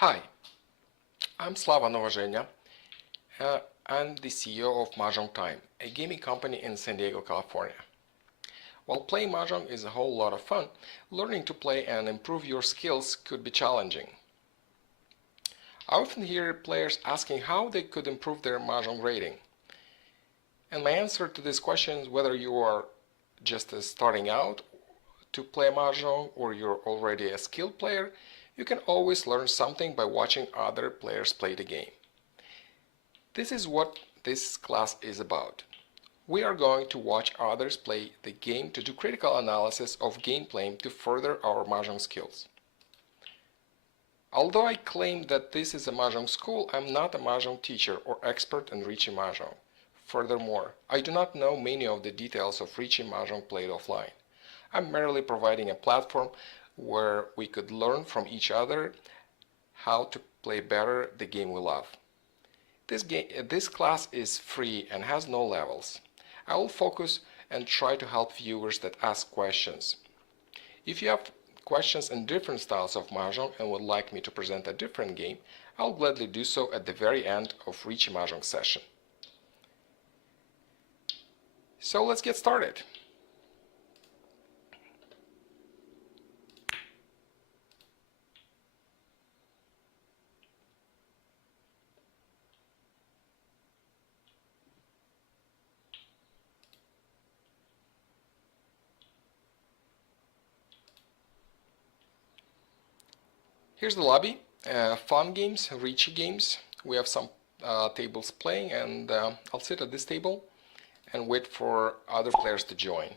Hi, I'm Slava Novozhenya. I'm the CEO of Mahjong Time, a gaming company in San Diego, California. While playing Mahjong is a whole lot of fun, learning to play and improve your skills could be challenging. I often hear players asking how they could improve their Mahjong rating. And my answer to this question is whether you are just starting out to play Mahjong or you're already a skilled player, you can always learn something by watching other players play the game. This is what this class is about. We are going to watch others play the game to do critical analysis of gameplay to further our Mahjong skills. Although I claim that this is a Mahjong school, I'm not a Mahjong teacher or expert in Riichi Mahjong. Furthermore, I do not know many of the details of Riichi Mahjong played offline. I'm merely providing a platform where we could learn from each other how to play better the game we love. This class is free and has no levels. I will focus and try to help viewers that ask questions. If you have questions in different styles of Mahjong and would like me to present a different game, I'll gladly do so at the very end of Riichi Mahjong session. So let's get started. Here's the lobby. Fun games, Riichi games. We have some tables playing, and I'll sit at this table and wait for other players to join.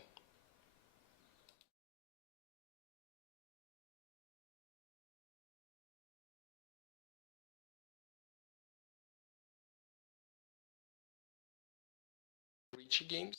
Riichi games.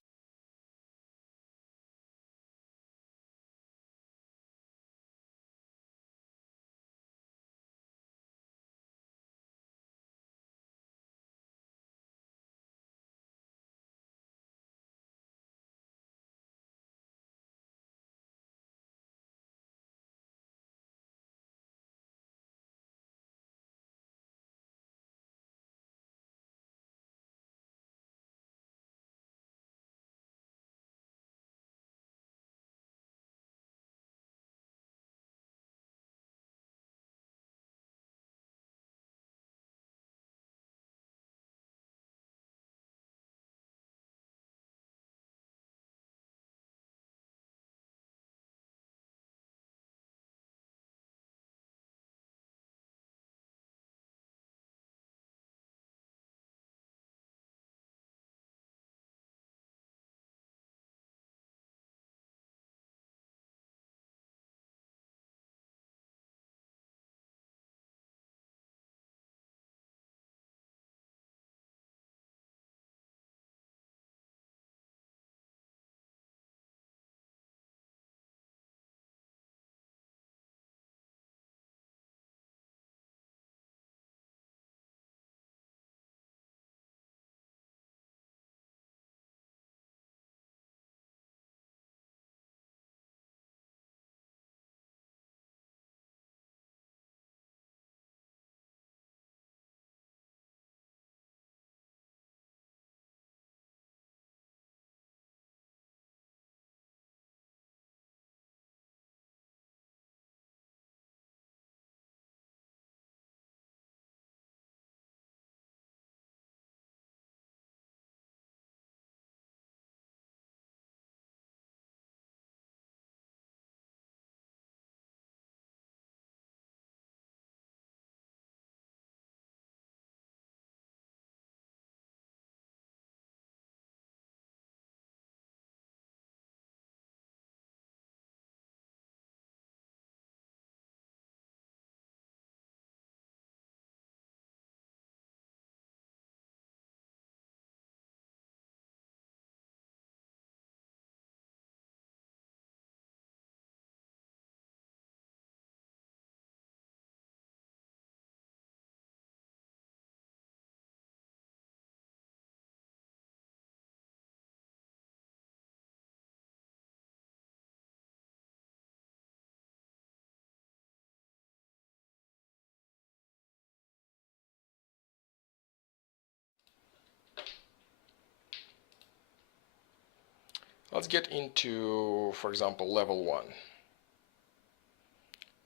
Let's get into, for example, level 1.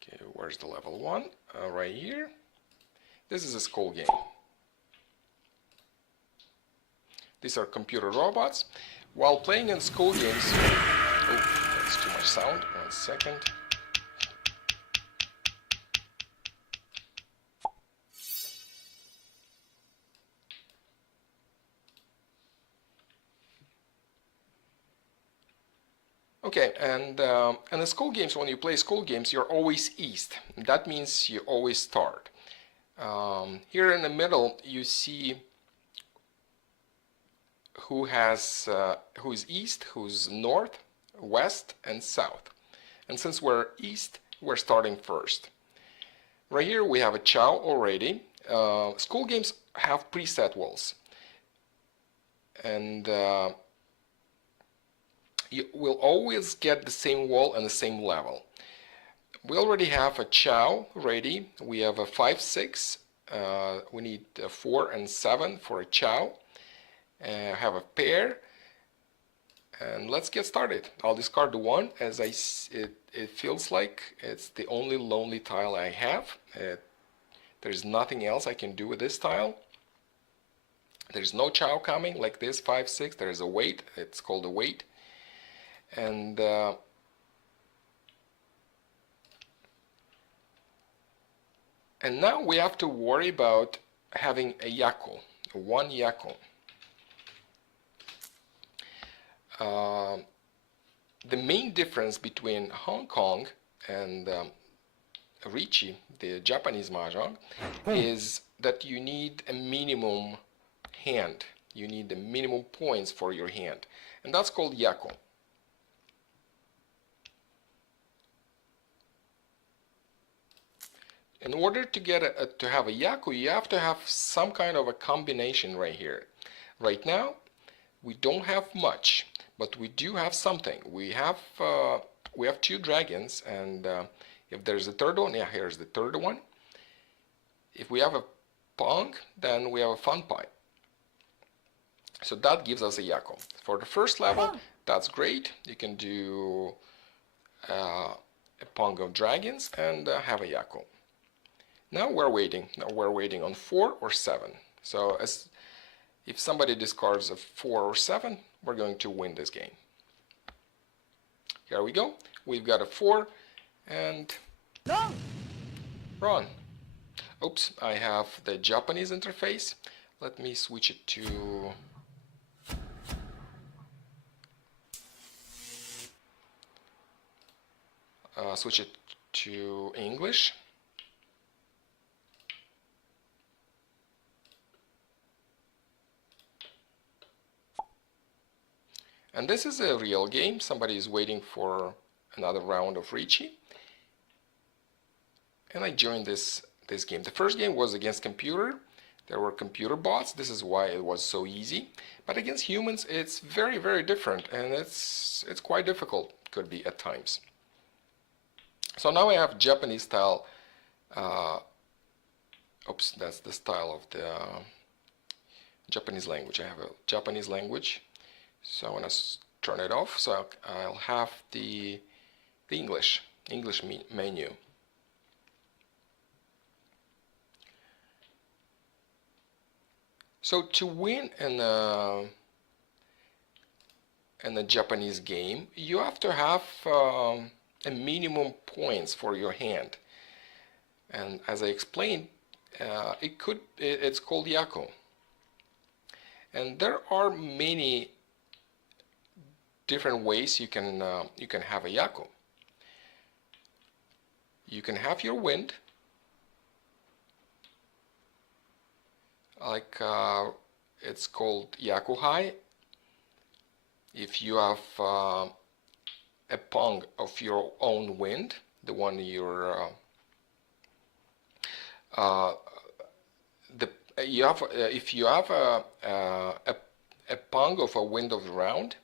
Okay, where's the level 1? Right here. This is a school game. These are computer robots. While playing in school games... Oh, that's too much sound. 1 second. Okay, and in the school games, when you play school games, you're always east. That means you always start. Here in the middle, you see who is east, who's north, west, and south. And since we're east, we're starting first. Right here we have a chow already. School games have preset walls, and you will always get the same wall and the same level. We already have a chow ready. We have a 5, 6. We need 4 and 7 for a chow. Have a pair, and let's get started. I'll discard the 1 as it feels like it's the only lonely tile I have. There's nothing else I can do with this tile. There's no chow coming like this 5, 6. There's a wait. It's called a wait. And now we have to worry about having a yaku, 1 yaku. The main difference between Hong Kong and Riichi, the Japanese Mahjong, is that you need a minimum hand. You need the minimum points for your hand, and that's called yaku. In order to get to have a yaku, you have to have some kind of a combination right here. Right now, we don't have much, but we do have something. We have 2 dragons, and if there's a third one, yeah, here's the third one. If we have a pong, then we have a fun pie. So that gives us a yaku. For the first level, that's great. You can do a pong of dragons and have a yaku. Now we're waiting. Now we're waiting on 4 or 7. So if somebody discards a 4 or 7, we're going to win this game. Here we go. We've got a 4 and run. Oops, I have the Japanese interface. Let me switch it to English. And this is a real game. Somebody is waiting for another round of Riichi. And I joined this game. The first game was against computer. There were computer bots. This is why it was so easy. But against humans, it's very, very different. And it's quite difficult, could be at times. So now I have Japanese style. Oops, that's the style of the Japanese language. I have a Japanese language. So I want to turn it off, so I'll have the English menu. So to win in a Japanese game, you have to have a minimum points for your hand. And as I explained, it's called yaku. And there are many different ways you can have a yaku. You can have your wind, like it's called yaku high. If you have a pong of your own wind, the one you're if you have a pong of a wind of the round.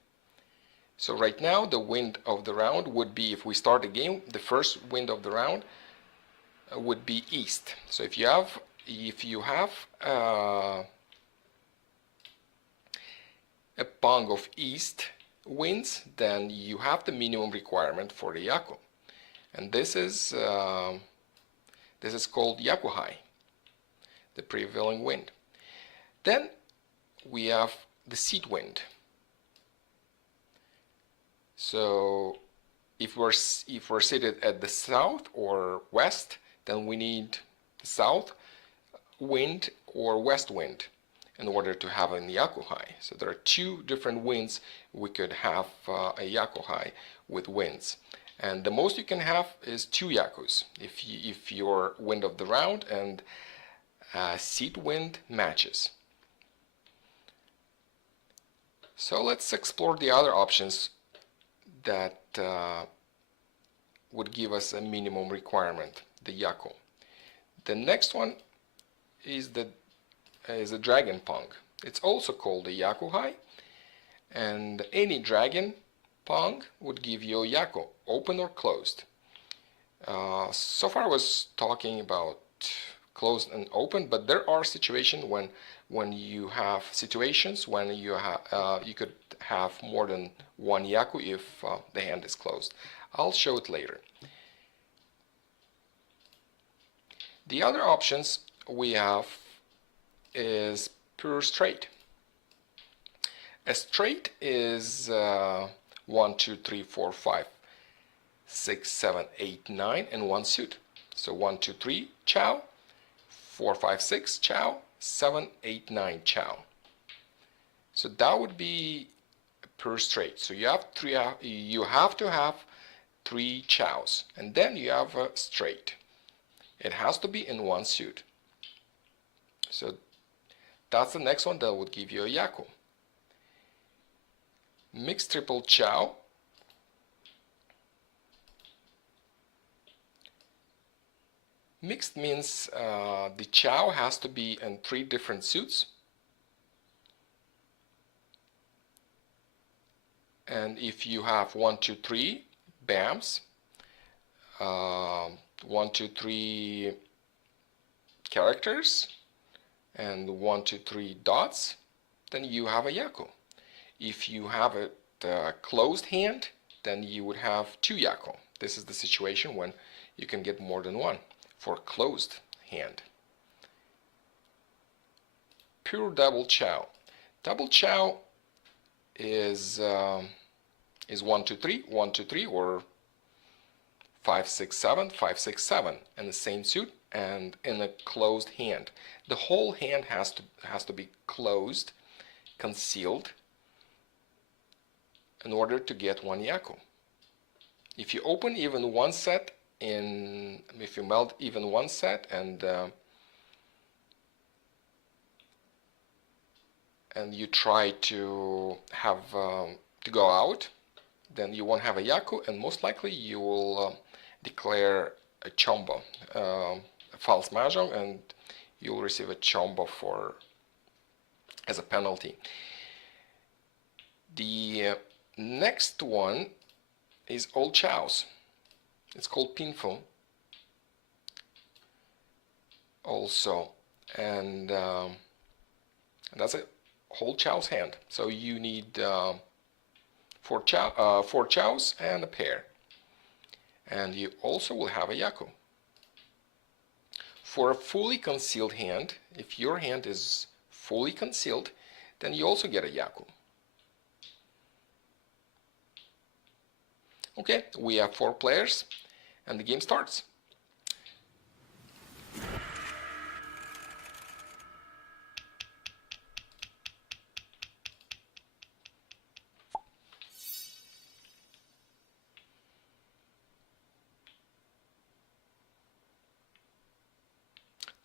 So right now the wind of the round would be, if we start a game, the first wind of the round would be east. So if you have a pong of east, wins, then you have the minimum requirement for the yaku, and this is called yaku high, the prevailing wind. Then we have the seat wind. So if we're seated at the south or west, then we need the south wind or west wind in order to have a yaku high. So there are two different winds we could have a yaku high with winds, and the most you can have is 2 yakus if your wind of the round and seat wind matches. So let's explore the other options that would give us a minimum requirement, the yaku. The next one is the dragon pong. It's also called a yaku high, and any dragon pong would give you a yaku, open or closed. So far I was talking about closed and open, but there are situations when you have you could have more than one yaku if the hand is closed. I'll show it later. The other options we have is pure straight. A straight is 1, 2, 3, 4, 5, 6, 7, 8, 9, and 1 suit. So 1, 2, 3, chow, 4, 5, 6, chow, 7, 8, 9, chow. So that would be pure straight. So you have to have 3 chows, and then you have a straight. It has to be in 1 suit. So that's the next one that would give you a yaku. Mixed triple chow. Mixed means the chow has to be in 3 different suits. And if you have 1, 2, 3 bams, 1, 2, 3 characters, and 1, 2, 3 dots, then you have a yaku. If you have a closed hand, then you would have 2 yaku. This is the situation when you can get more than one for closed hand. Pure double chow. Double chow is 1, 2, 3, 1, 2, 3, or 5, 6, 7, 5, 6, 7 in the same suit and in a closed hand. The whole hand has to be closed, concealed, in order to get 1 yaku. If you open even one set if you melt even one set and you try to have to go out, then you won't have a yaku, and most likely you will declare a chombo, a false mahjong, and you'll receive a chombo as a penalty. The next one is all chows. It's called pinful also, and that's a whole chow's hand. So you need 4 chows and a pair, and you also will have a yaku. For a fully concealed hand, if your hand is fully concealed, then you also get a yaku. Okay, we have 4 players and the game starts.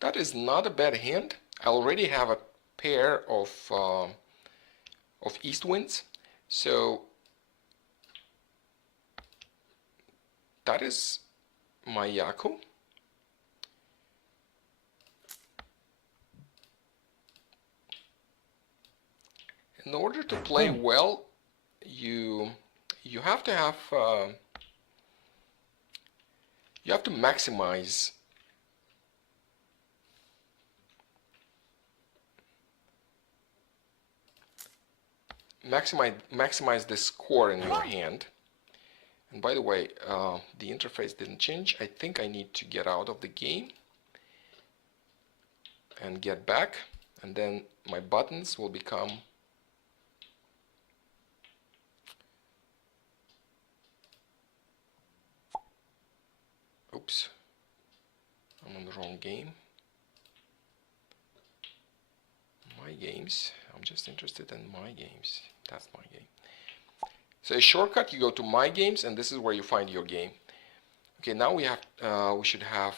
That is not a bad hand. I already have a pair of east winds, so that is my yaku. In order to play well, you have to have you have to maximize maximize the score in your hand. And by the way, the interface didn't change. I think I need to get out of the game and get back, and then my buttons will become oops, I'm on the wrong game. My games, I'm just interested in my games. That's my game. So a shortcut, you go to my games, and this is where you find your game. Okay, now we should have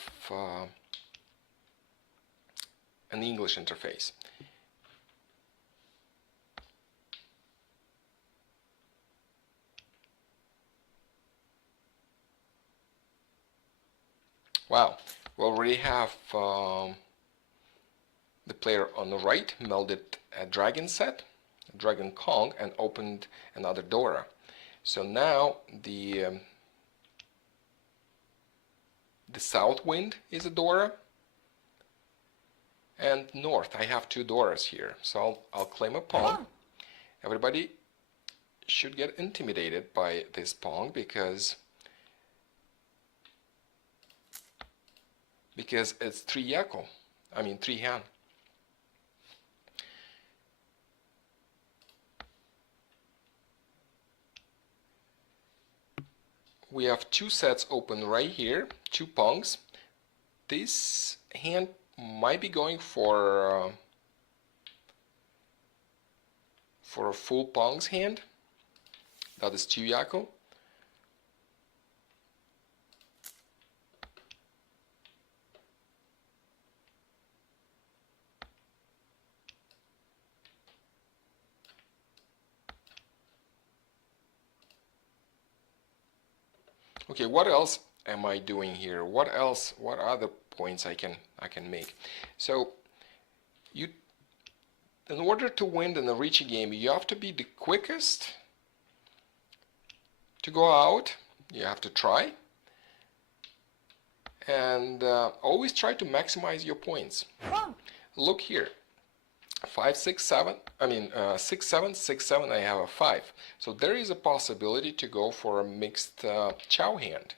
an English interface. Wow, we already have the player on the right melded a dragon set, a dragon Kong, and opened another Dora. So now the south wind is a Dora, and north I have two Doras here. So I'll claim a Pong. Everybody should get intimidated by this Pong because it's 3 yaku, I mean 3 Han. We have 2 sets open right here, 2 Pongs. This hand might be going for a full Pongs hand. That is 2 yaku. Okay, what else am I doing here? What other points I can make? So in order to win in the Riichi game, you have to be the quickest to go out. You have to try, and always try to maximize your points. Look here, 5, 6, 7. I mean 6, 7, 6, 7. I have a 5. So there is a possibility to go for a mixed chow hand.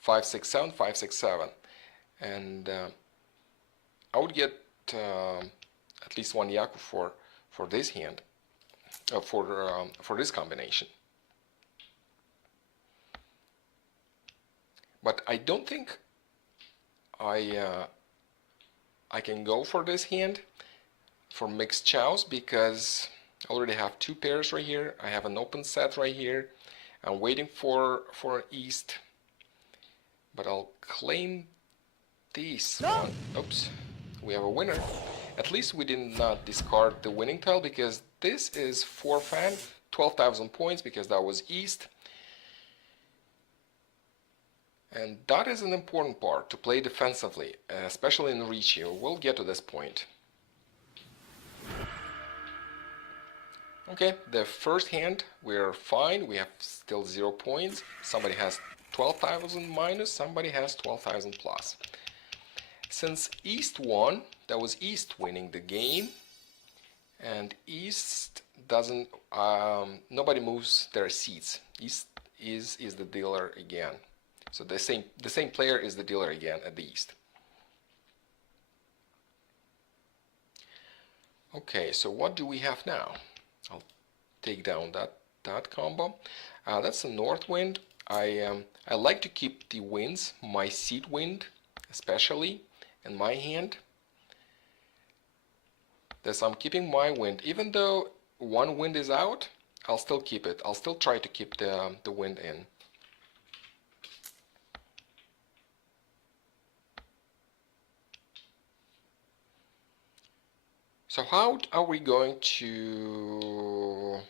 5, 6, 7, 5, 6, 7, and I would get at least 1 yaku for this hand, for this combination. But I don't think I can go for this hand for mixed chows because I already have 2 pairs right here. I have an open set right here. I'm waiting for east, but I'll claim this one. Oops, we have a winner. At least we did not discard the winning tile because this is 4 fan, 12,000 points because that was east. And that is an important part, to play defensively, especially in Riichi. We'll get to this point. Okay, the first hand, we're fine. We have still 0 points. Somebody has 12,000 minus, somebody has 12,000 plus. Since East won, that was East winning the game. And East doesn't, nobody moves their seats. East is the dealer again. So the same player is the dealer again at the East. Okay, so what do we have now? I'll take down that combo. That's the north wind. I like to keep the winds, my seat wind especially, in my hand. Thus I'm keeping my wind. Even though 1 wind is out, I'll still keep it. I'll still try to keep the wind in. So how are we going to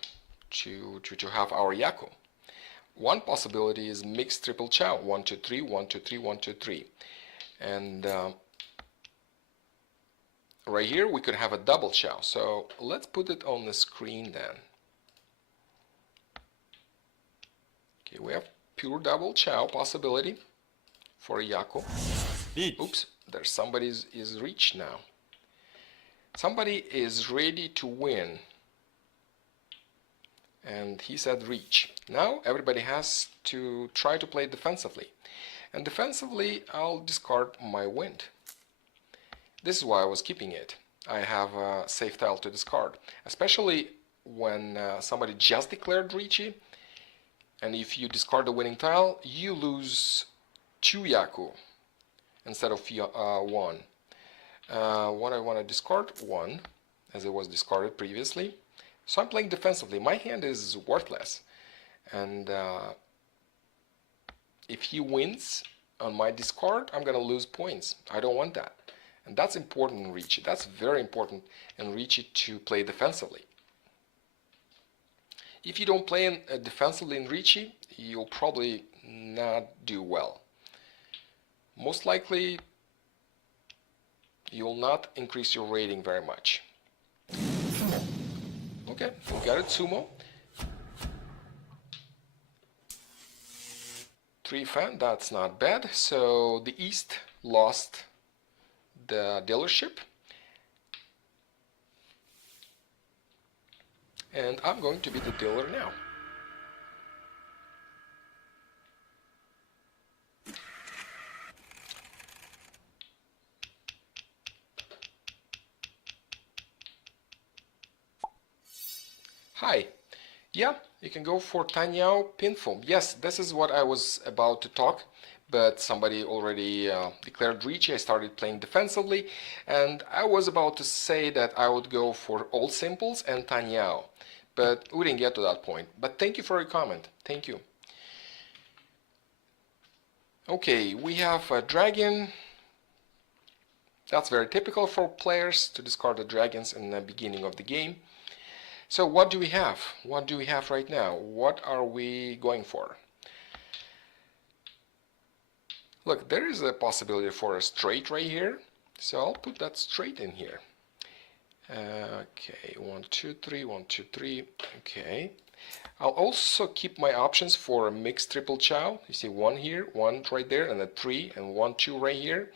have our yaku? One possibility is mixed triple chow, 1, 2, 3, 1, 2, 3, 1, 2, 3. And right here we could have a double chow. So let's put it on the screen then. Okay, we have pure double chow possibility for a yaku. Oops, there's somebody's reach now. Somebody is ready to win. and he said Riichi. Now everybody has to try to play defensively. And defensively, I'll discard my wind. This is why I was keeping it. I have a safe tile to discard, especially when somebody just declared Riichi, and if you discard the winning tile, you lose 2 yaku instead of 1. What I want to discard? 1, as it was discarded previously. So I'm playing defensively. My hand is worthless, and if he wins on my discard, I'm gonna lose points. I don't want that, and that's important in Riichi. That's very important in Riichi to play defensively. If you don't play defensively in Riichi, you'll probably not do well. Most likely, you'll not increase your rating very much. Okay, we got it, sumo. 3 fan, that's not bad. So the East lost the dealership. And I'm going to be the dealer now. Hi. Yeah, you can go for Tanyao Pinfo. Yes, this is what I was about to talk, but somebody already declared Riichi. I started playing defensively, and I was about to say that I would go for all simples and Tanyao, but we didn't get to that point. But thank you for your comment. Thank you. Okay, we have a dragon. That's very typical for players to discard the dragons in the beginning of the game. So what do we have? What do we have right now? What are we going for? Look, there is a possibility for a straight right here. So I'll put that straight in here. Okay, 1, 2, 3, 1, 2, 3. Okay. I'll also keep my options for a mixed triple chow. You see 1 here, 1 right there, and a 3, and 1, 2 right here.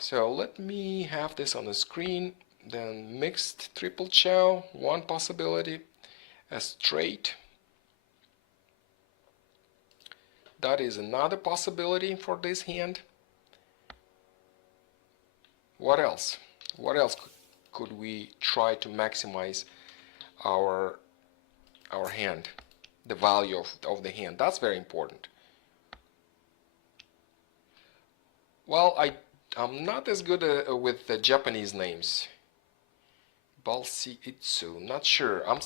So let me have this on the screen. Then mixed triple chow, 1 possibility, a straight. That is another possibility for this hand. What else? What else could we try to maximize our hand, the value of the hand? That's very important. Well, I'm not as good with the Japanese names. Balsi Itsu, not sure. I'm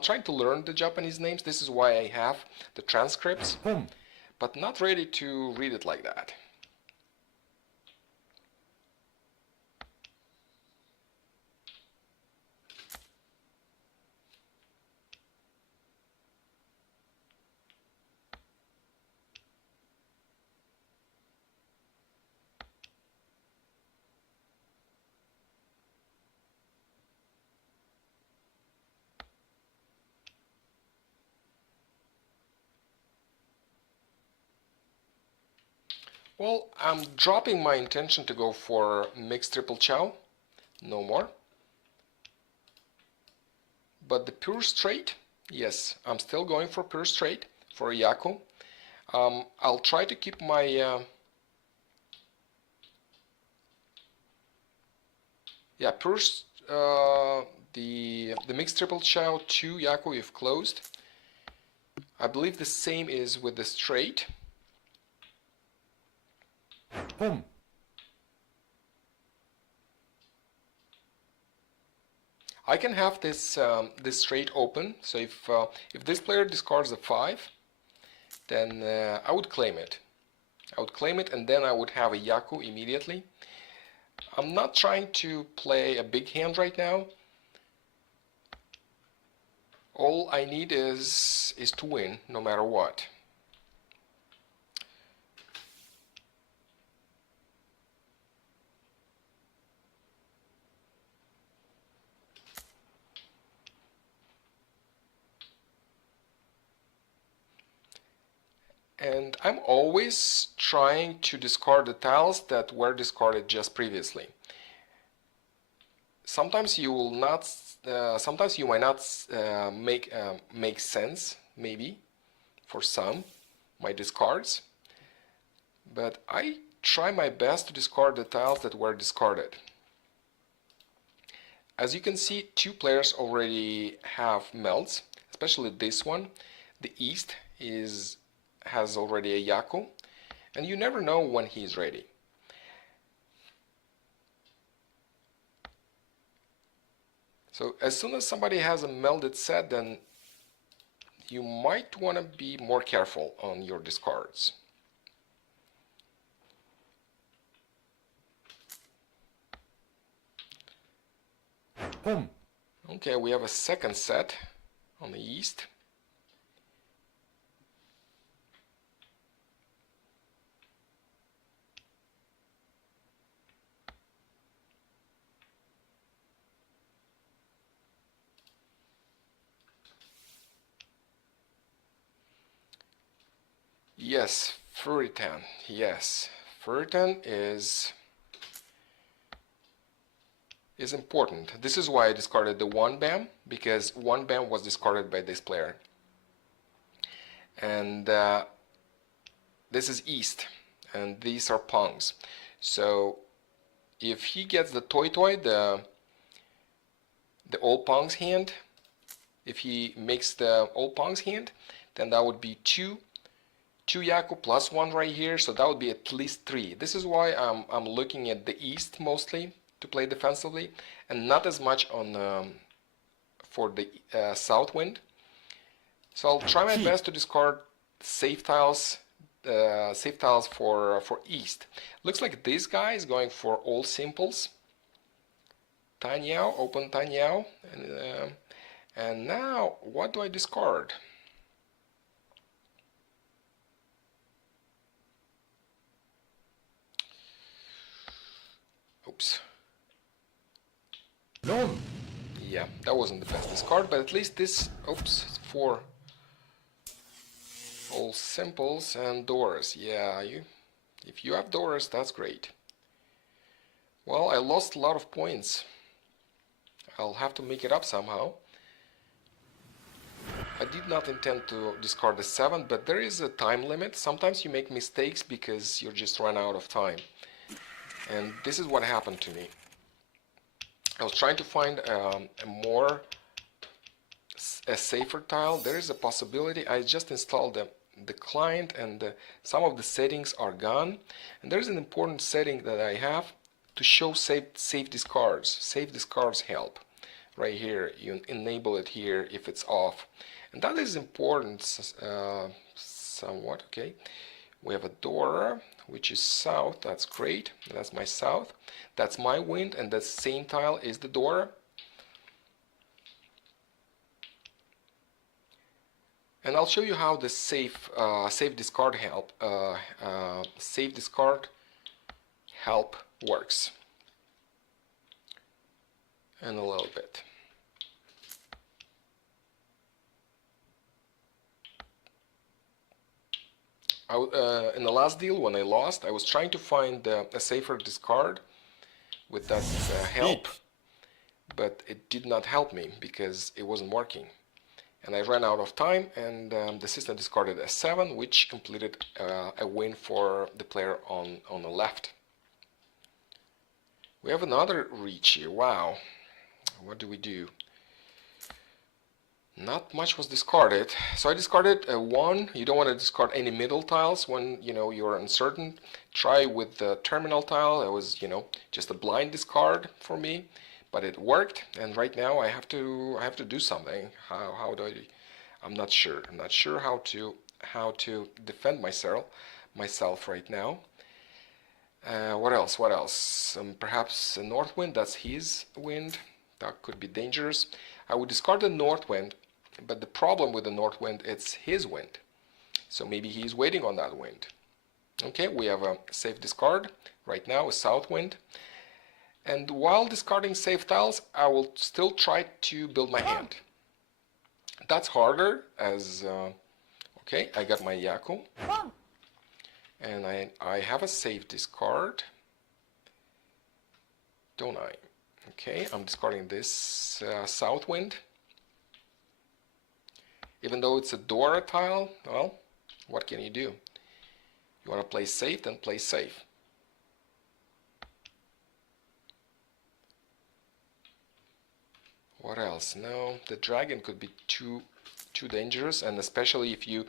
trying to learn the Japanese names. This is why I have the transcripts, but not ready to read it like that. Well, I'm dropping my intention to go for mixed triple chow, no more. But the pure straight, yes, I'm still going for pure straight for a yaku. I'll try to keep my pure the mixed triple chow 2 yaku if closed. I believe the same is with the straight. Boom. I can have this this straight open. So if this player discards a 5, then I would claim it. I would claim it, and then I would have a yaku immediately. I'm not trying to play a big hand right now. All I need is to win, no matter what. And I'm always trying to discard the tiles that were discarded just previously. sometimes you will not, sometimes you might not make sense, maybe, for some, my discards, but I try my best to discard the tiles that were discarded. As you can see, two players already have melts, especially this one. The East has already a yaku, and you never know when he's ready. So as soon as somebody has a melded set, then you might want to be more careful on your discards. Boom. Okay, we have a second set on the East. Yes, Furitan. Yes, Furitan is important. This is why I discarded the one bam, because one bam was discarded by this player. And this is East, and these are Pongs. So if he gets the Toy Toy, the All Pongs hand, if he makes the All Pongs hand, then that would be two yaku plus one right here, so that would be at least three. This is why I'm looking at the East mostly to play defensively, and not as much on for the South Wind. So I'll try my best to discard safe tiles for East. Looks like this guy is going for all simples. Tanyao, open Tanyao, and now what do I discard? Oops. No. Yeah, that wasn't the best discard, but at least this, oops, for all simples and doors. Yeah, if you have doors, that's great. Well, I lost a lot of points. I'll have to make it up somehow. I did not intend to discard the 7, but there is a time limit. Sometimes you make mistakes because you just run out of time. And this is what happened to me. I was trying to find a safer tile. There is a possibility. I just installed the client, and some of the settings are gone. And there's an important setting that I have to show safe discards. Safe discards help. Right here, you enable it here if it's off. And that is important somewhat. Okay, we have a door which is south. That's great. That's my south. That's my wind, and that same tile is the door. And I'll show you how the safe discard help works in a little bit. In the last deal, when I lost, I was trying to find a safer discard with that help, but it did not help me because it wasn't working. And I ran out of time, and the system discarded a 7, which completed a win for the player on the left. We have another Riichi. Wow, what do we do? Not much was discarded, so I discarded a 1. You don't want to discard any middle tiles when you're uncertain. Try with the terminal tile. It was just a blind discard for me, but it worked. And right now I have to do something. How do I? I'm not sure. I'm not sure how to defend myself right now. What else? What else? Perhaps a north wind. That's his wind. That could be dangerous. I would discard the north wind, but the problem with the north wind, it's his wind. So maybe he's waiting on that wind. Okay, we have a safe discard right now, a south wind. And while discarding safe tiles, I will still try to build my hand. That's harder as, okay, I got my yaku. And I have a safe discard, don't I? Okay, I'm discarding this south wind. Even though it's a Dora tile, well, what can you do? You want to play safe, then play safe. What else? No, the dragon could be too dangerous, and especially if you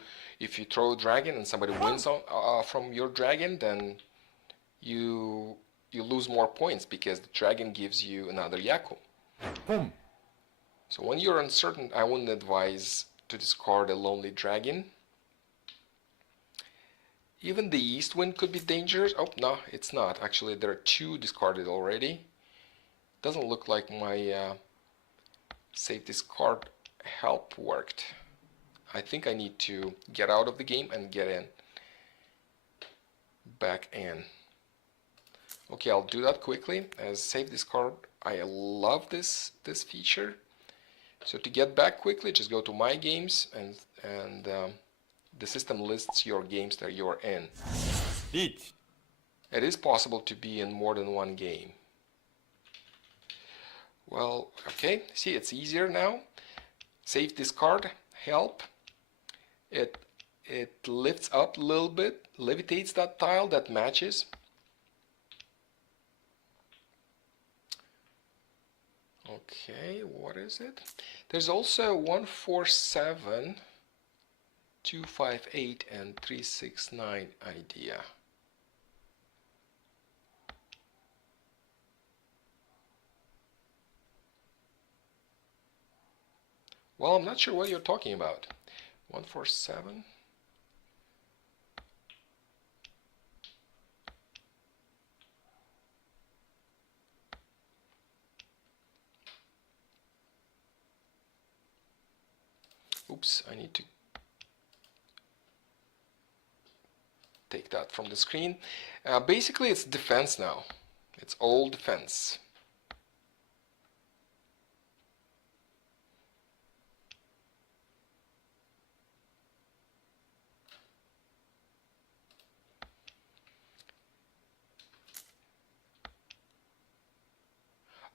throw a dragon and somebody wins from your dragon, then you lose more points because the dragon gives you another yaku. Boom. So when you're uncertain, I wouldn't advise to discard a lonely dragon. Even the east wind could be dangerous. Oh, no, it's not. Actually, there are two discarded already. Doesn't look like my save discard help worked. I think I need to get out of the game and get in. Back in. Okay, I'll do that quickly. As save discard, I love this feature. So to get back quickly, just go to My Games, and the system lists your games that you're in. Riichi. It is possible to be in more than one game. Well, okay, see, it's easier now. Save discard, help. It lifts up a little bit, levitates that tile that matches. Okay, what is it? There's also 147, 258, and 369 idea. Well, I'm not sure what you're talking about. 147. Oops, I need to take that from the screen. Basically, it's defense now. It's all defense.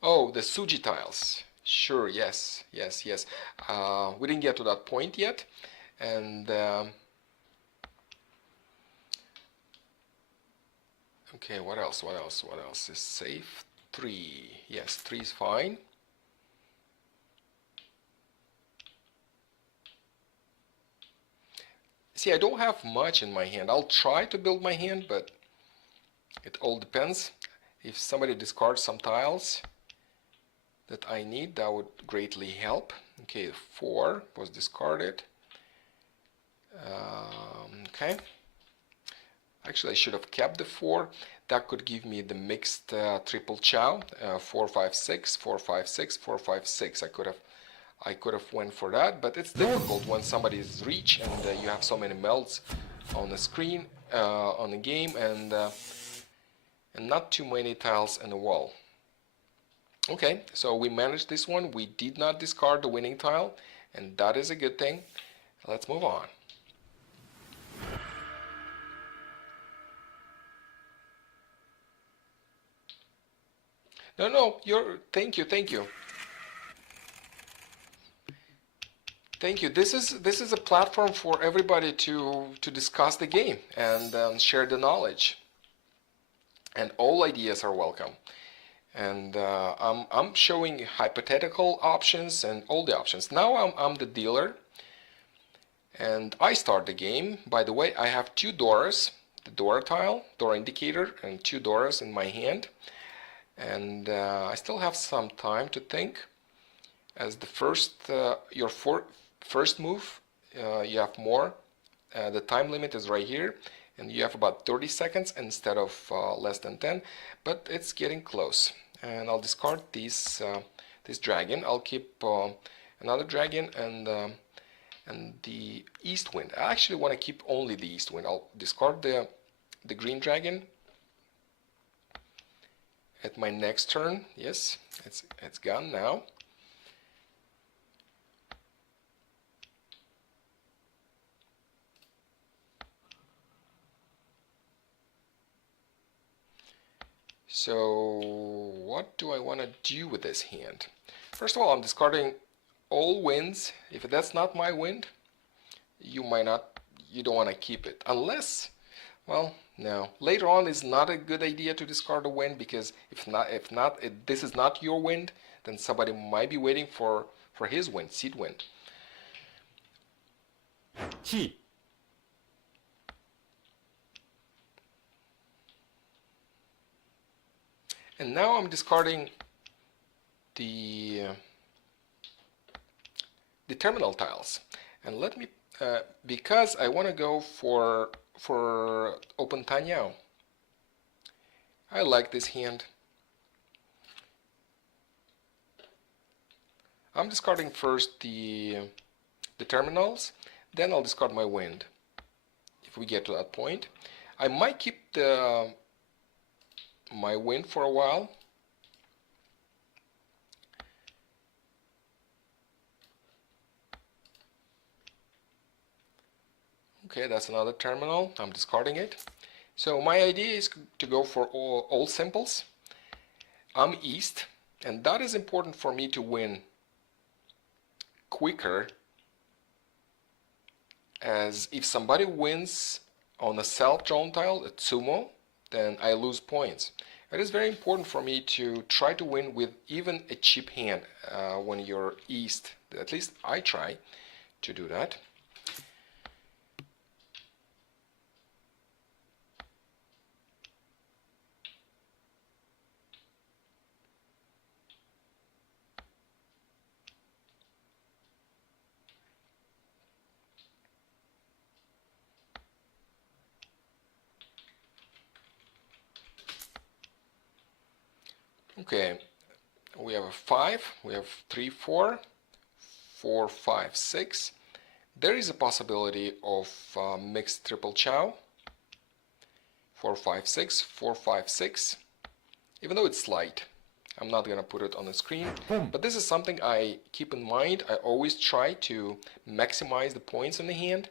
Oh, the Suji tiles. Sure, yes, yes, yes. We didn't get to that point yet, and okay, what else? What else? What else is safe? 3. Yes, 3 is fine. See, I don't have much in my hand. I'll try to build my hand, but it all depends. If somebody discards some tiles that I need, that would greatly help. Okay, 4 was discarded. Okay. Actually, I should have kept the 4. That could give me the mixed triple chow. 4, 5, 6, 4, 5, 6, 4, 5, 6. I could have went for that, but it's difficult when somebody is Riichi and you have so many melts on the screen, on the game, and not too many tiles in the wall. Okay, so we managed this one. We did not discard the winning tile, and that is a good thing. Let's move on. No, thank you. Thank you. This is a platform for everybody to discuss the game and share the knowledge. And all ideas are welcome. And I'm showing hypothetical options and all the options. Now I'm the dealer, and I start the game. By the way, I have 2 Doras, the Dora tile, Dora indicator, and 2 Doras in my hand. And I still have some time to think. As the first, first move, you have more. The time limit is right here, and you have about 30 seconds instead of less than 10, but it's getting close. And I'll discard this dragon. I'll keep another dragon and the east wind. I actually want to keep only the east wind. I'll discard the green dragon at my next turn. Yes, it's gone now. So what do I want to do with this hand? First of all, I'm discarding all winds. If that's not my wind, you don't want to keep it. Unless, well, no. Later on is not a good idea to discard a wind, because if this is not your wind, then somebody might be waiting for his wind, seed wind. 치, And now I'm discarding the terminal tiles. And let me, because I want to go for open Tanyao. I like this hand. I'm discarding first the terminals, then I'll discard my wind. If we get to that point, I might keep my wind for a while. Okay, that's another terminal. I'm discarding it. So my idea is to go for all simples. I'm east, and that is important for me to win quicker, as if somebody wins on a self-drawn tile, a tsumo, then I lose points. It is very important for me to try to win with even a cheap hand when you're east. At least I try to do that. Okay, we have a 5, we have 3, 4, 4, 5, 6. There is a possibility of mixed triple chow. 4, 5, 6, 4, 5, 6. Even though it's light, I'm not gonna put it on the screen, but this is something I keep in mind. I always try to maximize the points in the hand.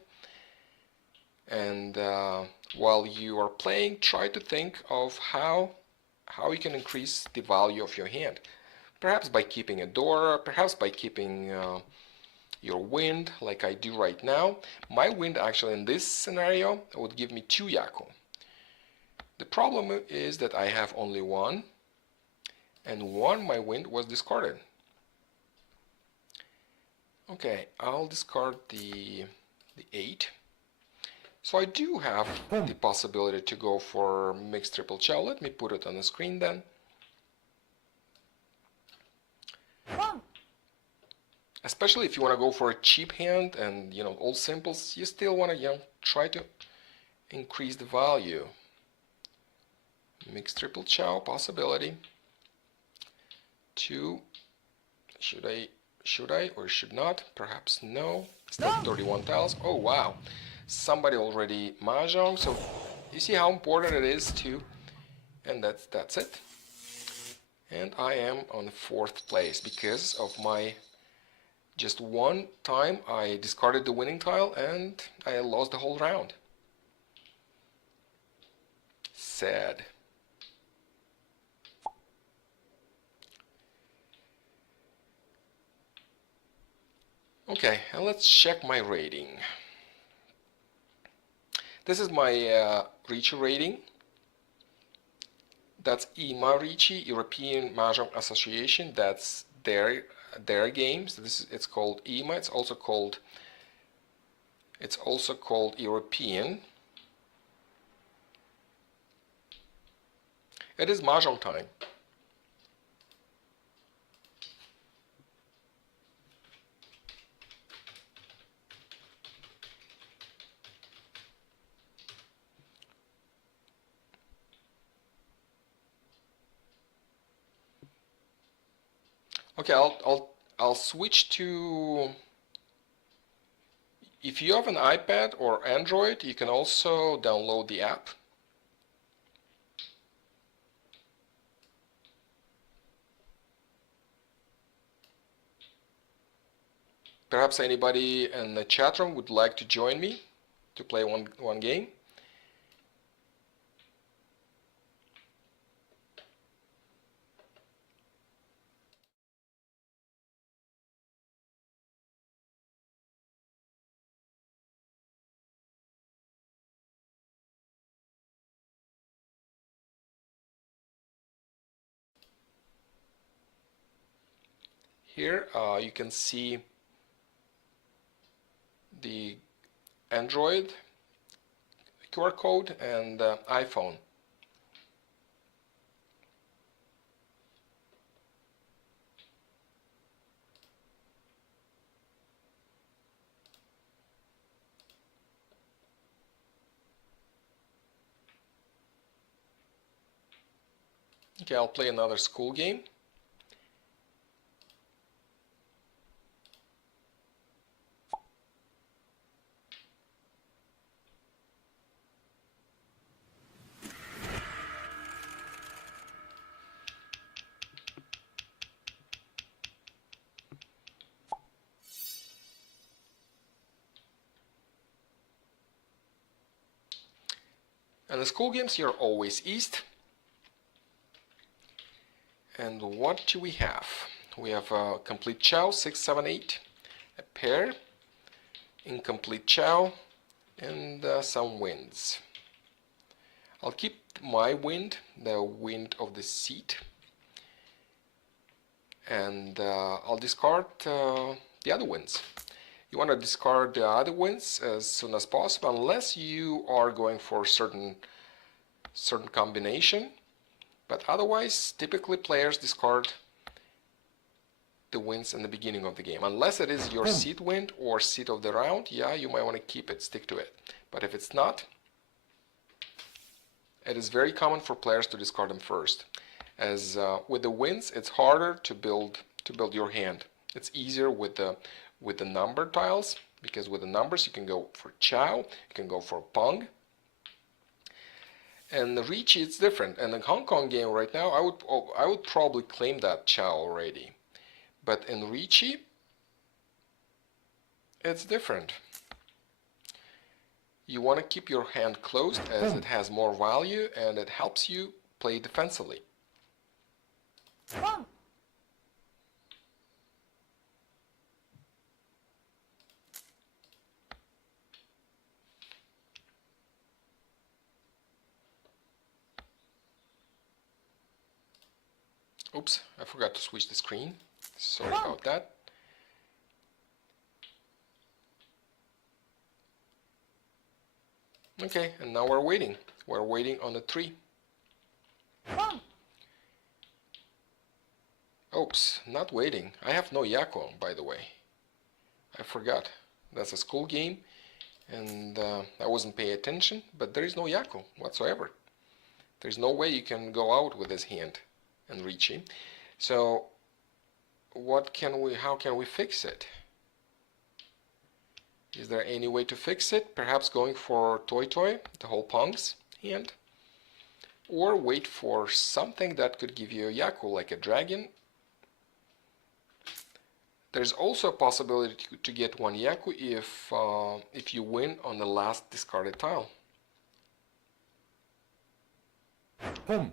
And while you are playing, try to think of how you can increase the value of your hand. Perhaps by keeping a door, perhaps by keeping your wind, like I do right now. My wind actually in this scenario would give me 2 yaku. The problem is that I have only 1, and my wind was discarded. Okay, I'll discard the 8. So I do have the possibility to go for mixed triple chow. Let me put it on the screen then. Especially if you want to go for a cheap hand and all simples, you still want to try to increase the value. Mixed triple chow possibility. 2. Should I or should not? Perhaps no. Still 31 tiles. Oh wow. Somebody already Mahjong, so you see how important it is to, and that's it. And I am on 4th place because of my just one time I discarded the winning tile and I lost the whole round. Sad. Okay, and let's check my rating. This is my Riichi rating. That's EMA Riichi, European Mahjong Association. That's their games. It's called EMA. It's also called European. It is Mahjong time. Okay, I'll switch to, if you have an iPad or Android, you can also download the app. Perhaps anybody in the chat room would like to join me to play one game. Here you can see the Android QR code and iPhone. Okay, I'll play another school game. And the school games here are always east. And what do we have? We have a complete chow, 6, 7, 8, a pair, incomplete chow, and some winds. I'll keep my wind, the wind of the seat, and I'll discard the other winds. You want to discard the other winds as soon as possible, unless you are going for certain combination. But otherwise, typically players discard the winds in the beginning of the game. Unless it is your seat wind or seat of the round, yeah, you might want to keep it, stick to it. But if it's not, it is very common for players to discard them first. As with the winds, it's harder to build your hand. It's easier with the number tiles, because with the numbers you can go for chow, you can go for pong. And the Riichi, it's different. And the Hong Kong game right now, I would probably claim that chow already. But in Riichi, it's different. You want to keep your hand closed as it has more value and it helps you play defensively. Oops, I forgot to switch the screen. Sorry about that. Okay, and now we're waiting. We're waiting on the 3. Oops, not waiting. I have no yaku, by the way. I forgot. That's a school game, and I wasn't paying attention, but there is no yaku whatsoever. There's no way you can go out with this hand and Riichi. So how can we fix it? Is there any way to fix it? Perhaps going for Toy, the whole Pong's hand? Or wait for something that could give you a yaku, like a dragon. There's also a possibility to get one yaku if you win on the last discarded tile. Boom.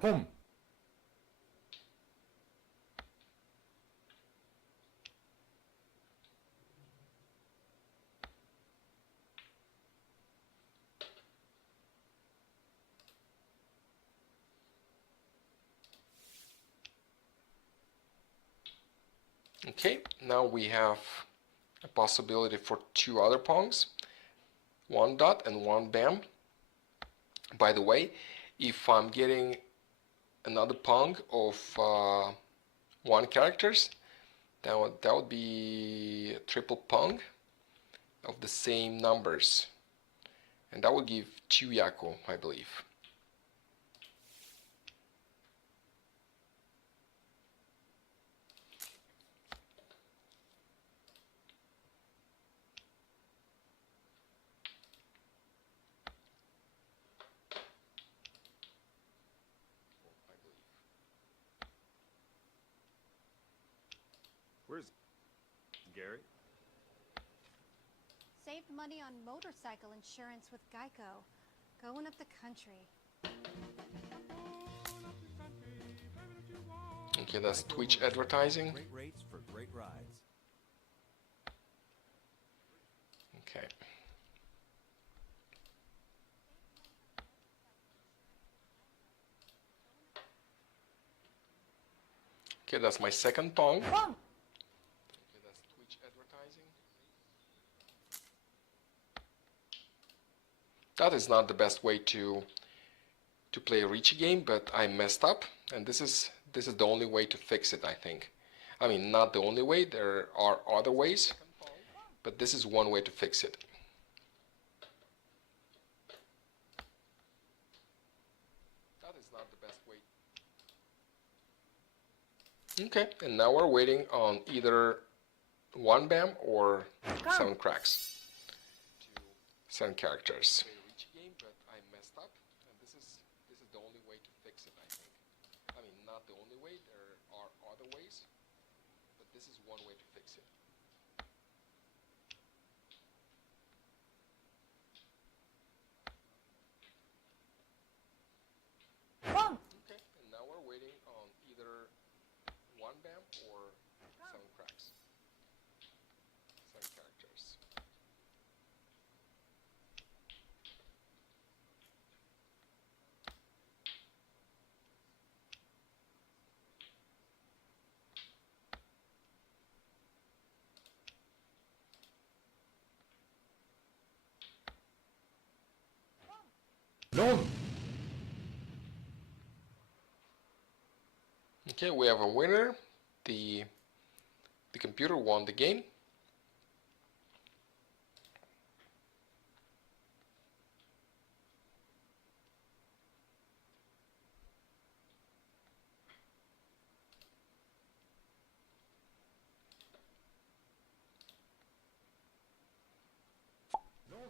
Boom. Okay, now we have a possibility for 2 other Pongs, 1 dot and 1 bam. By the way, if I'm getting another Pong of 1 characters, that would be a triple Pong of the same numbers, and that would give 2 yaku, I believe. Where's Gary? Saved money on motorcycle insurance with Geico. Going up the country. Okay, that's Twitch advertising. Great rates for great rides. Okay. Okay, that's my second pong. Okay, that's Twitch advertising. That is not the best way to play a Riichi game, but I messed up, and this is the only way to fix it, I think. I mean, not the only way, there are other ways, but this is one way to fix it. That is not the best way. Okay, and now we're waiting on either one bam or 7 cracks. 7 characters. Game, but I messed up, and this is the only way to fix it, I think. I mean, not the only way, there are other ways, but this is one way to fix it. Okay, and now we're waiting on either one bam or 7 cracks. 7 characters. Non! Okay, we have a winner. The computer won the game. Non!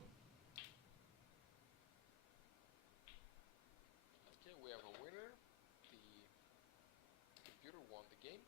Okay, we have a winner. The computer won the game.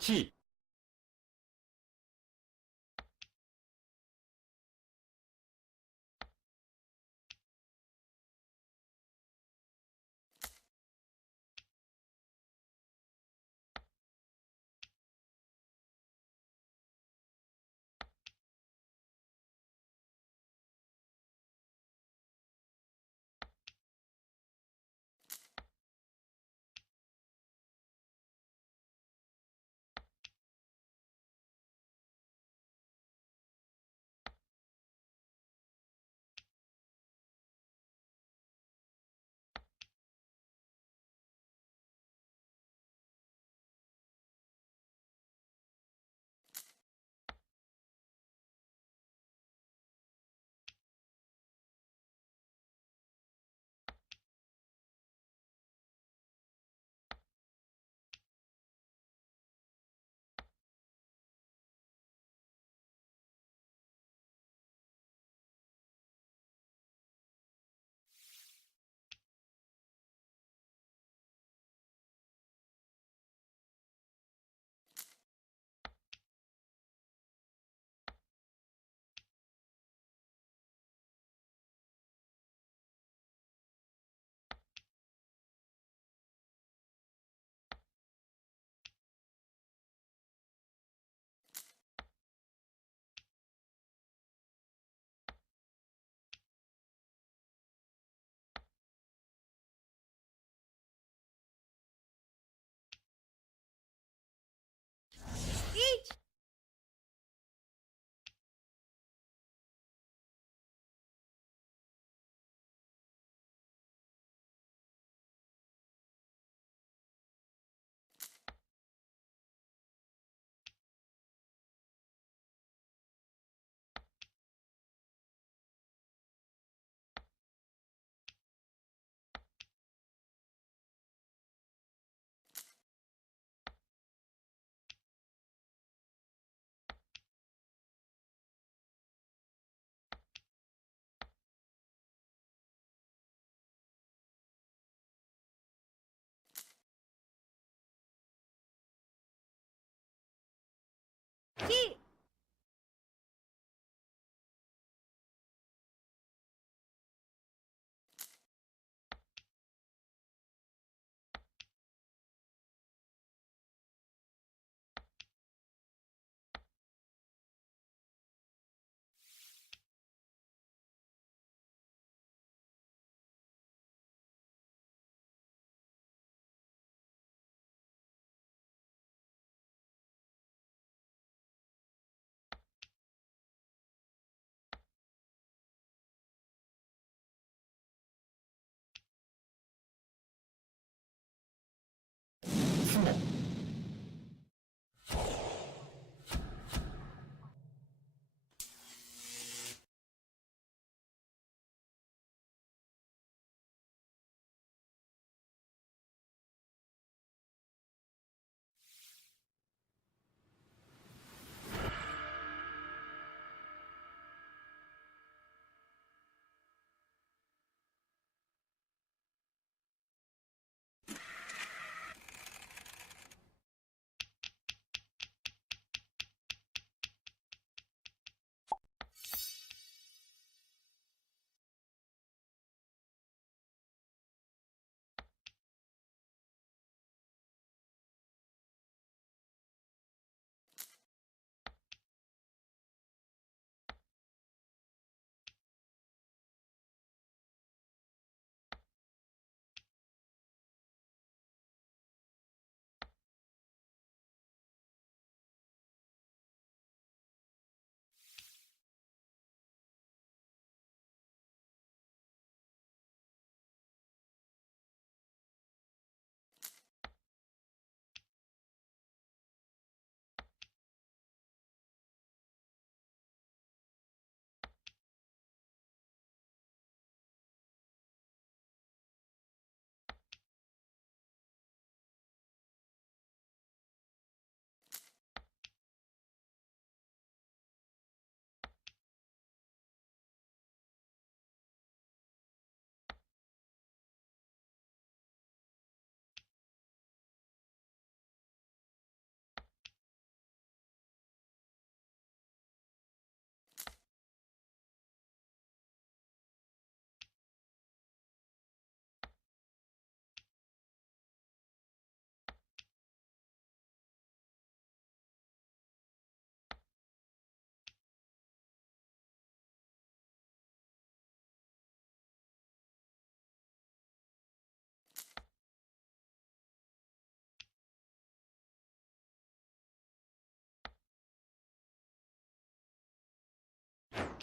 Chi.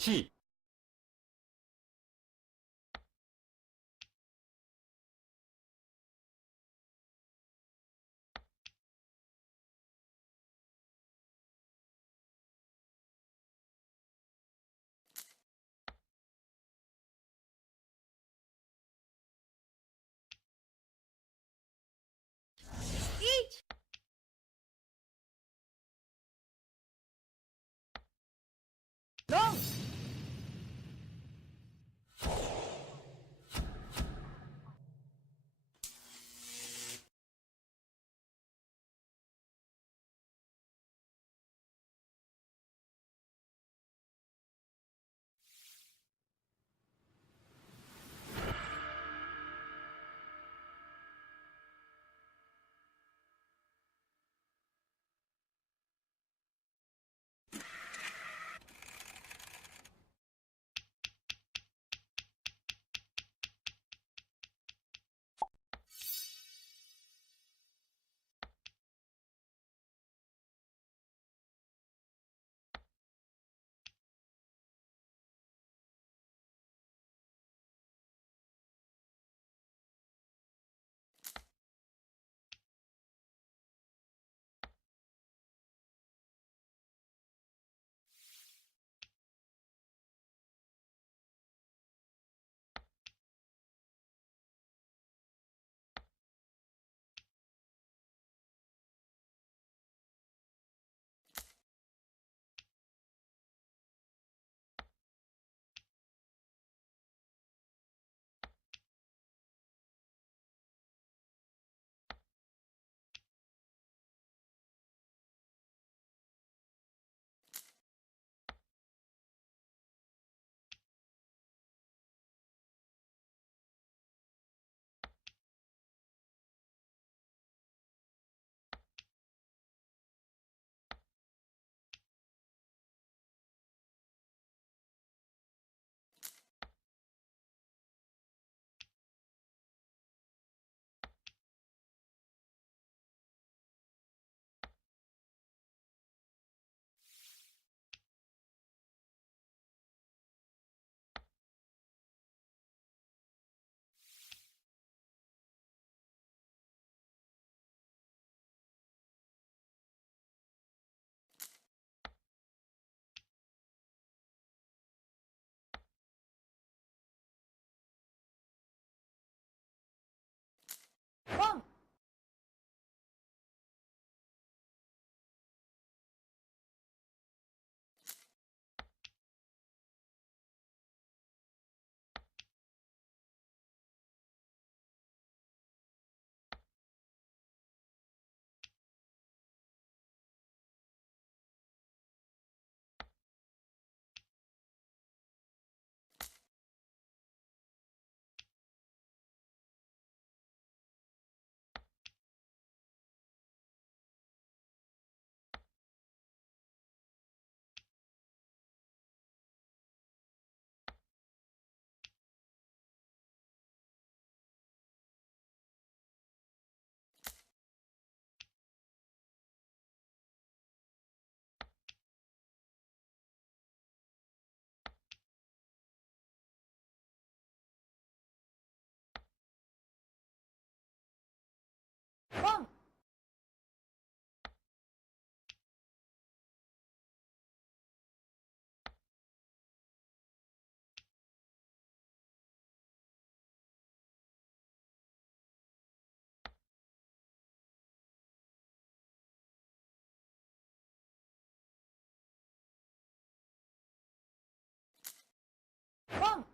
Chi. Each. Long. Long. Long. Long.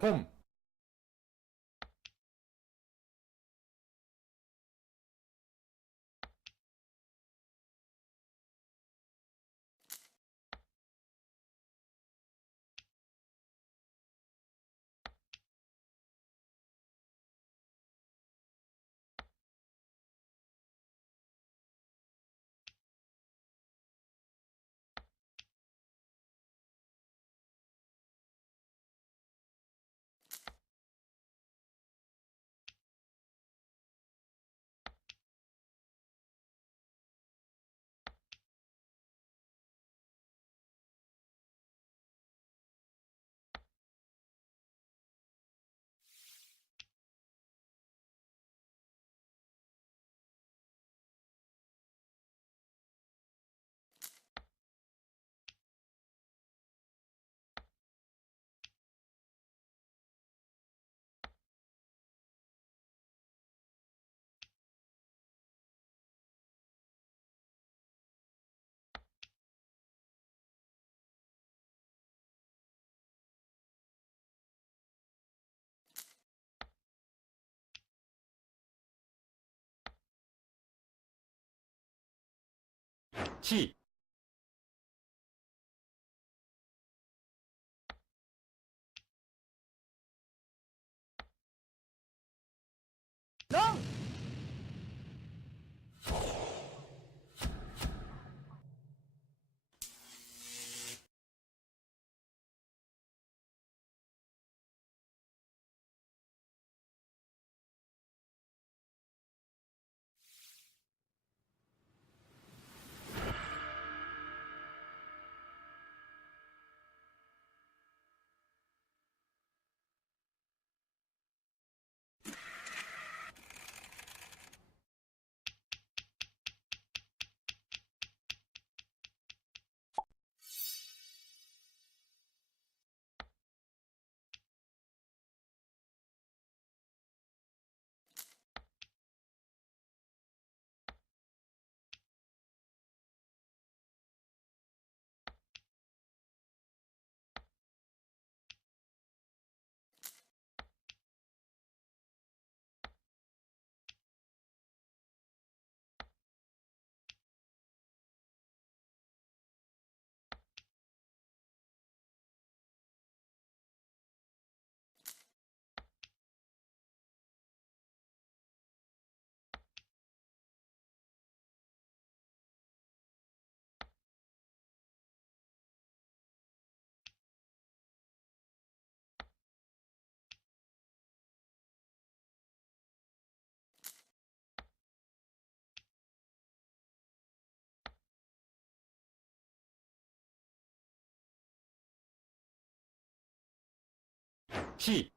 ポン。チ。ロン。チ。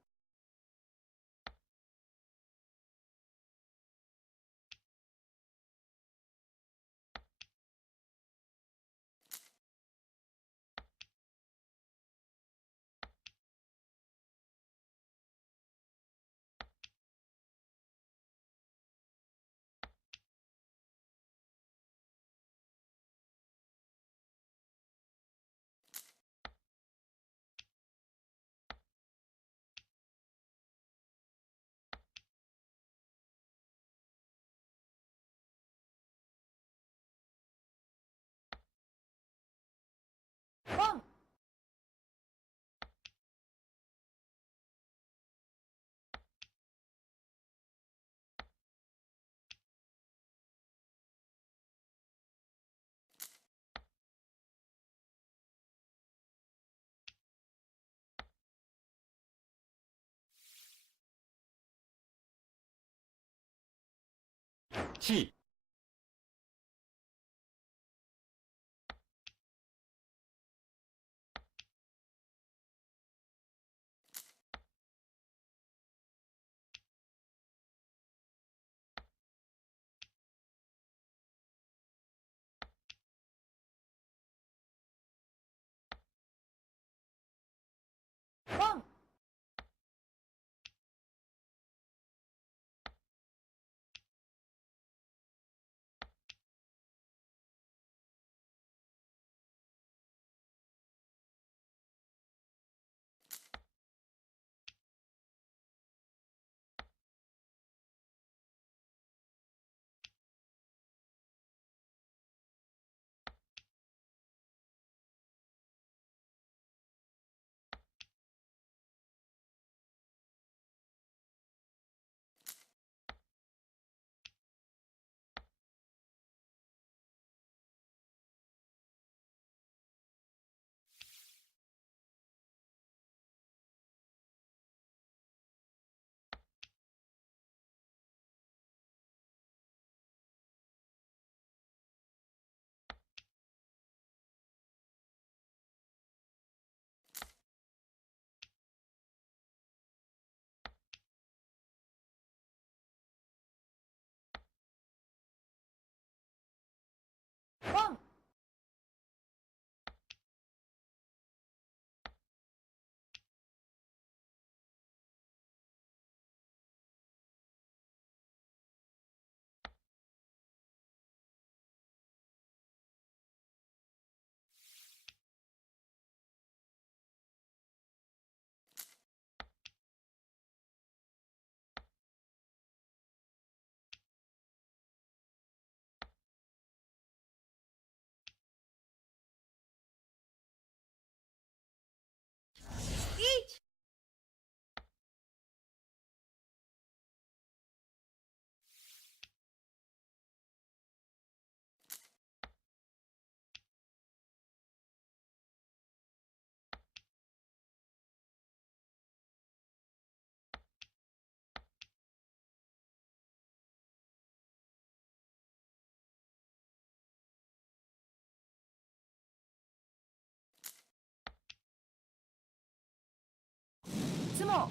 ポン。チ。ポン。つも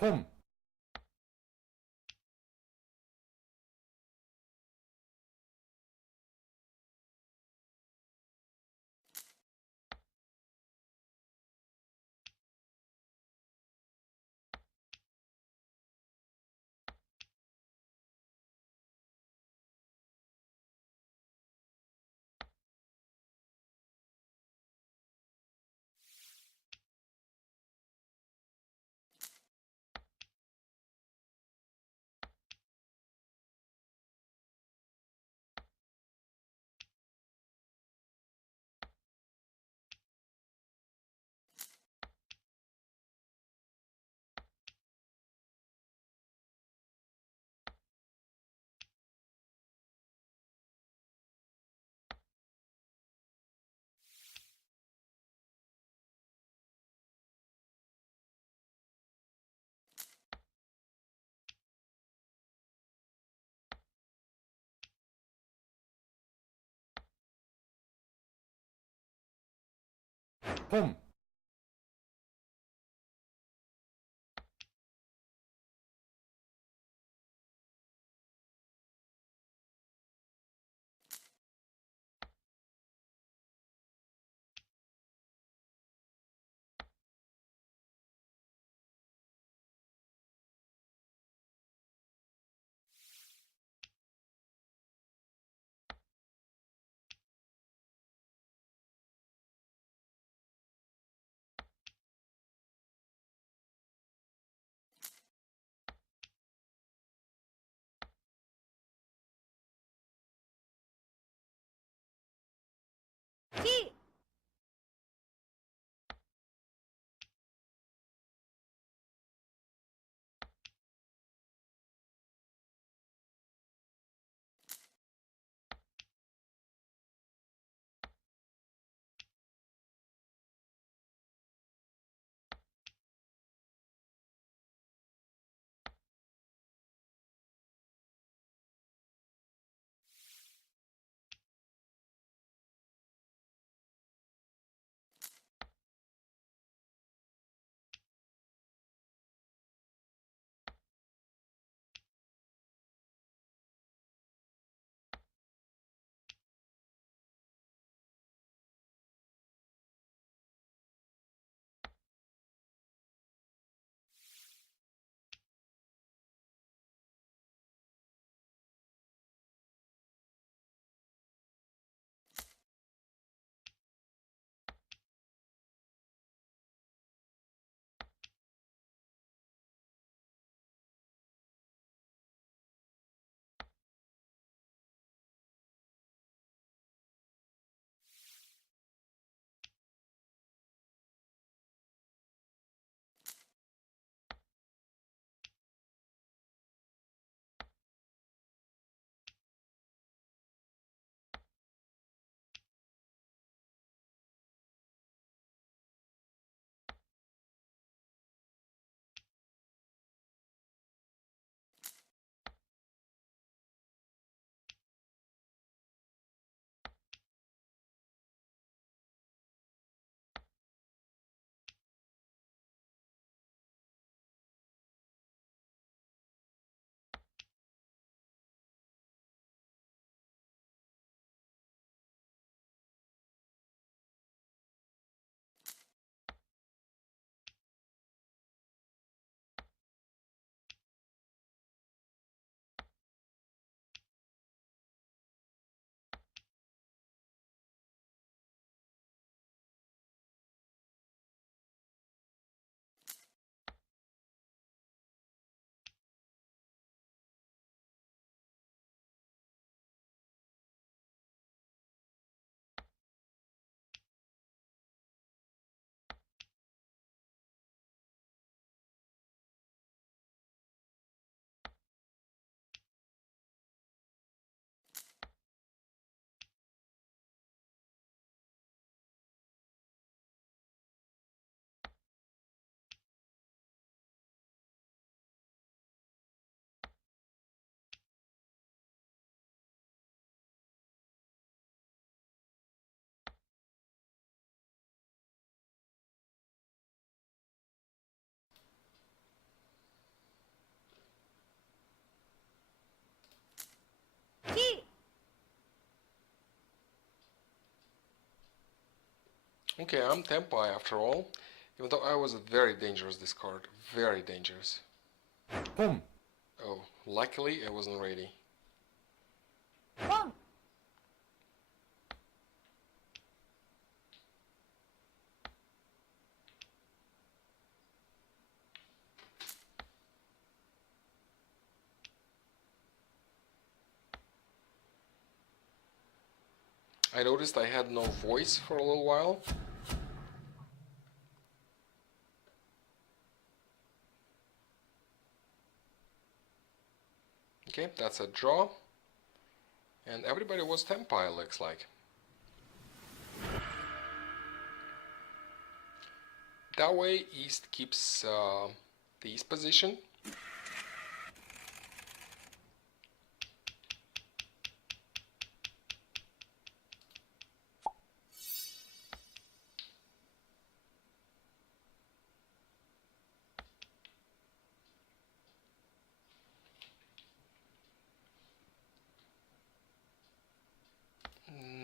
本 本 Okay, I'm Tempai after all, even though I was very dangerous this card. Very dangerous. ポン Oh, luckily I wasn't ready. ポン I noticed I had no voice for a little while. Okay, that's a draw. And everybody was Tempai, looks like. That way, East keeps the East position.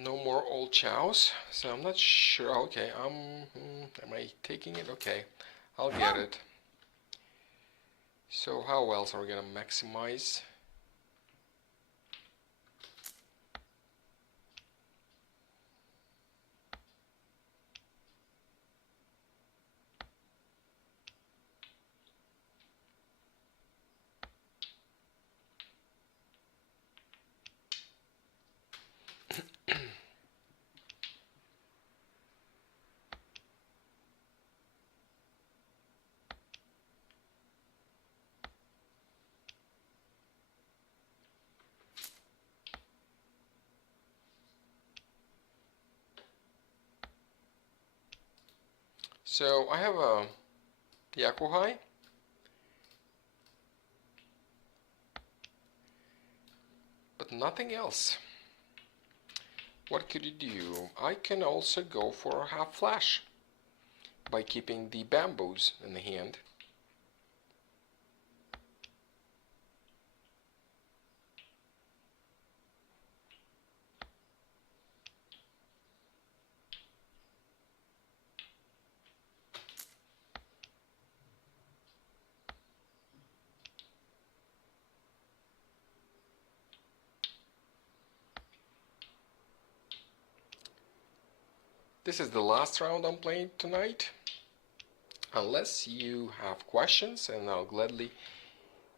No more old chows, so I'm not sure. Okay, am I taking it? Okay, I'll get it. So how else are we gonna maximize? So I have a yaku, but nothing else. What could you do? I can also go for a half flash by keeping the bamboos in the hand. This is the last round I'm playing tonight. Unless you have questions, and I'll gladly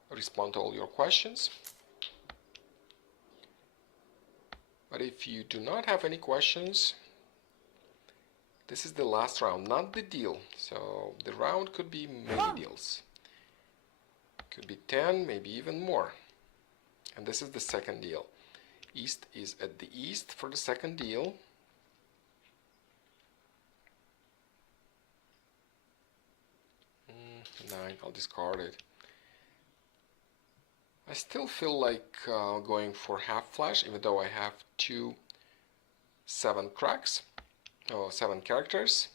respond to all your questions. But if you do not have any questions, this is the last round, not the deal. So the round could be many deals. Could be 10, maybe even more. And this is the second deal. East is at the east for the second deal. Nine, I'll discard it. I still feel like going for half flash, even though I have 7 cracks, or 7 characters.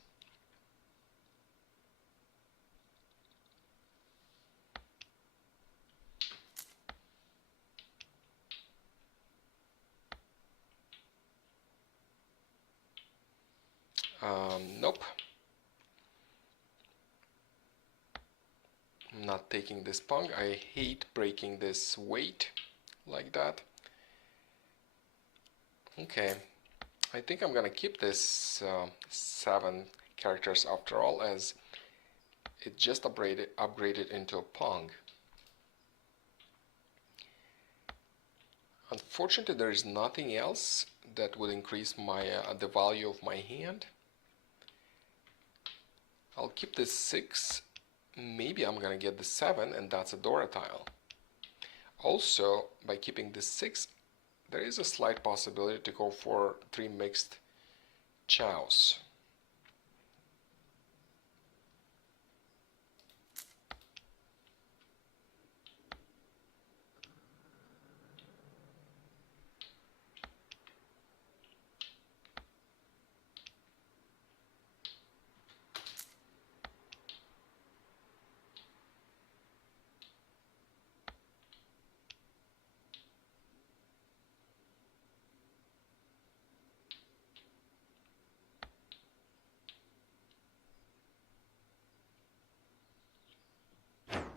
Nope. I'm not taking this pong. I hate breaking this weight like that. Okay, I think I'm gonna keep this 7 characters after all, as it just upgraded into a pong. Unfortunately, there is nothing else that would increase my the value of my hand. I'll keep this 6. Maybe I'm gonna get the 7, and that's a Dora tile. Also, by keeping this 6, there is a slight possibility to go for 3 mixed chows.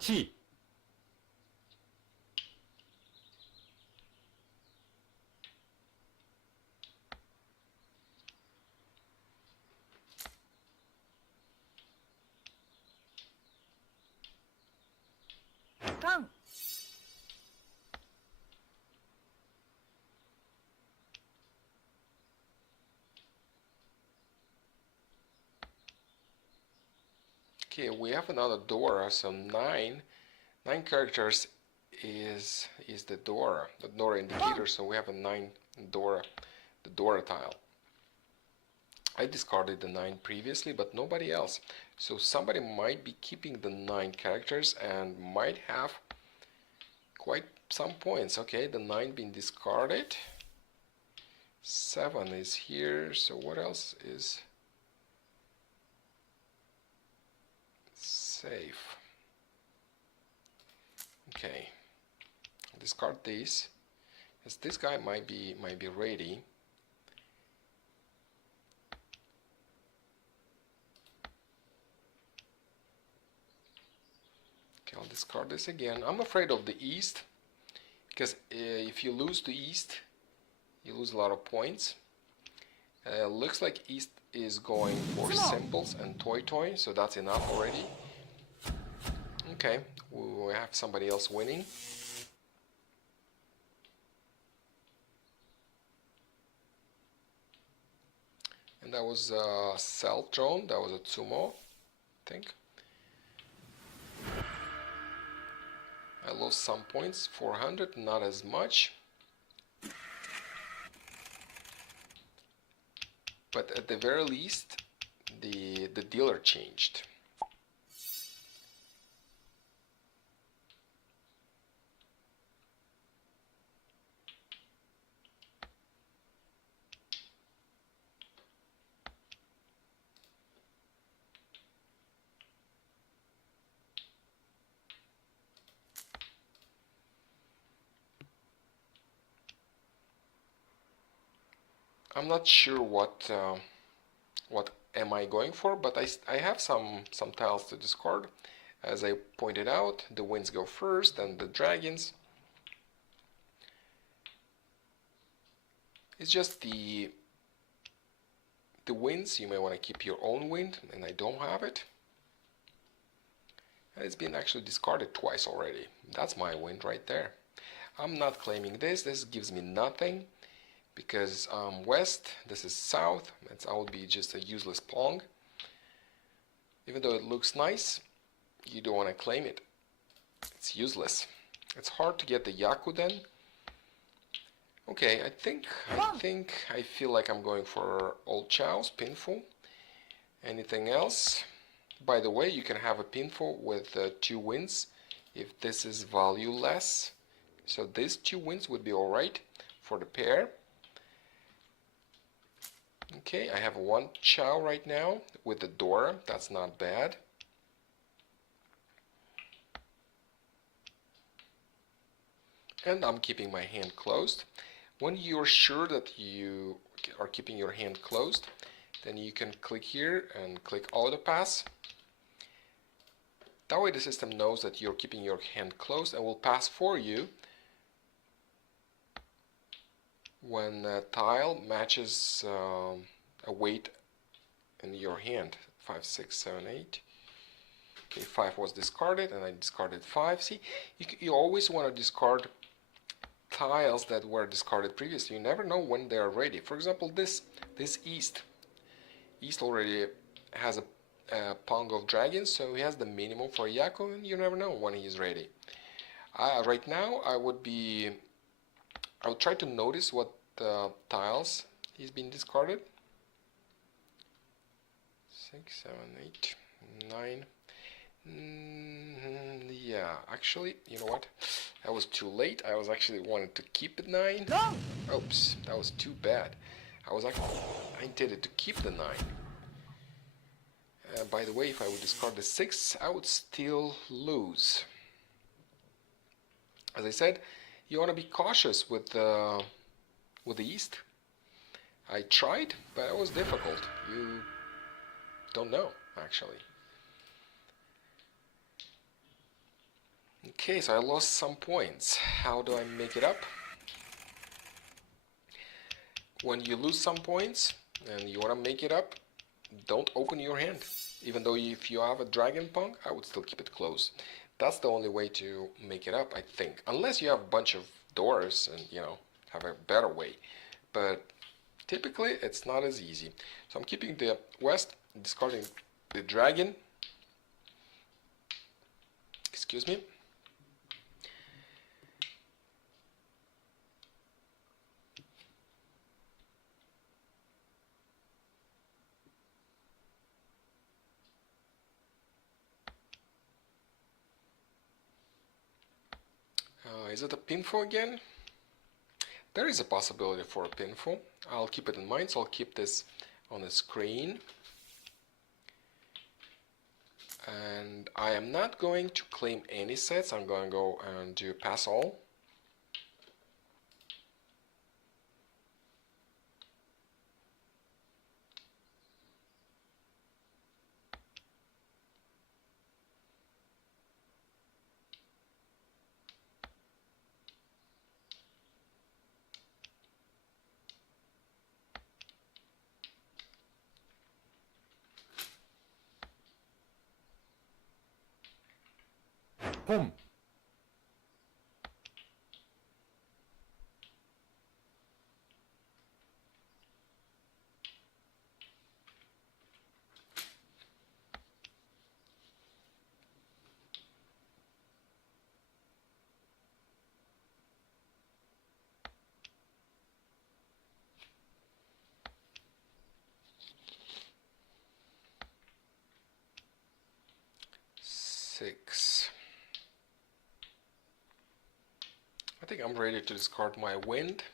chi, Gun. Okay, we have another Dora, so nine characters is the Dora indicator, so we have a 9 Dora, the Dora tile. I discarded the 9 previously, but nobody else. So somebody might be keeping the 9 characters and might have quite some points. Okay, the 9 being discarded. 7 is here, so what else is safe? Okay, discard these, as this guy might be ready. Okay, I'll discard this again. I'm afraid of the East, because if you lose the East, you lose a lot of points. Looks like East is going for symbols and toy, so that's enough already. Okay, we have somebody else winning. And that was a Cell Drone, that was a Tsumo, I think. I lost some points, 400, not as much. But at the very least, the dealer changed. I'm not sure what am I going for, but I have some tiles to discard. As I pointed out, the winds go first, and the dragons. It's just the winds. You may want to keep your own wind, and I don't have it. And it's been actually discarded twice already. That's my wind right there. I'm not claiming this. This gives me nothing, because west, this is south. I would be just a useless pawn. Even though it looks nice, you don't want to claim it. It's useless. It's hard to get the yaku then. Okay, I feel like I'm going for Old Chow's pinful. Anything else? By the way, you can have a pinful with 2 wins if this is valueless. So these 2 wins would be alright for the pair. Okay, I have 1 Chow right now with the Dora. That's not bad. And I'm keeping my hand closed. When you're sure that you are keeping your hand closed, then you can click here and click Auto Pass. That way the system knows that you're keeping your hand closed and will pass for you when a tile matches a weight in your hand. 5, 6, 7, 8. Okay, 5 was discarded, and I discarded 5. See, you always want to discard tiles that were discarded previously. You never know when they are ready. For example, this East already has a Pong of Dragons, so he has the minimum for Yaku, and you never know when he is ready. Right now, I would try to notice what tiles he's been discarded. 6, 7, 8, 9. Yeah, actually, you know what? That was too late. I was actually wanted to keep the 9. No. Oops, that was too bad. I intended to keep the 9. By the way, if I would discard the 6, I would still lose. As I said, you want to be cautious with the East. I tried, but it was difficult. You don't know, actually. Okay, so I lost some points. How do I make it up? When you lose some points and you want to make it up, don't open your hand. Even though if you have a dragon punk, I would still keep it closed. That's the only way to make it up, I think. Unless you have a bunch of doors and, you know, have a better way. But typically, it's not as easy. So I'm keeping the west, discarding the dragon. Excuse me. Is it a pinfo again? There is a possibility for a pinfo. I'll keep it in mind, so I'll keep this on the screen. And I am not going to claim any sets. I'm going to go and do pass all. Pom. 6. I think I'm ready to discard my wind.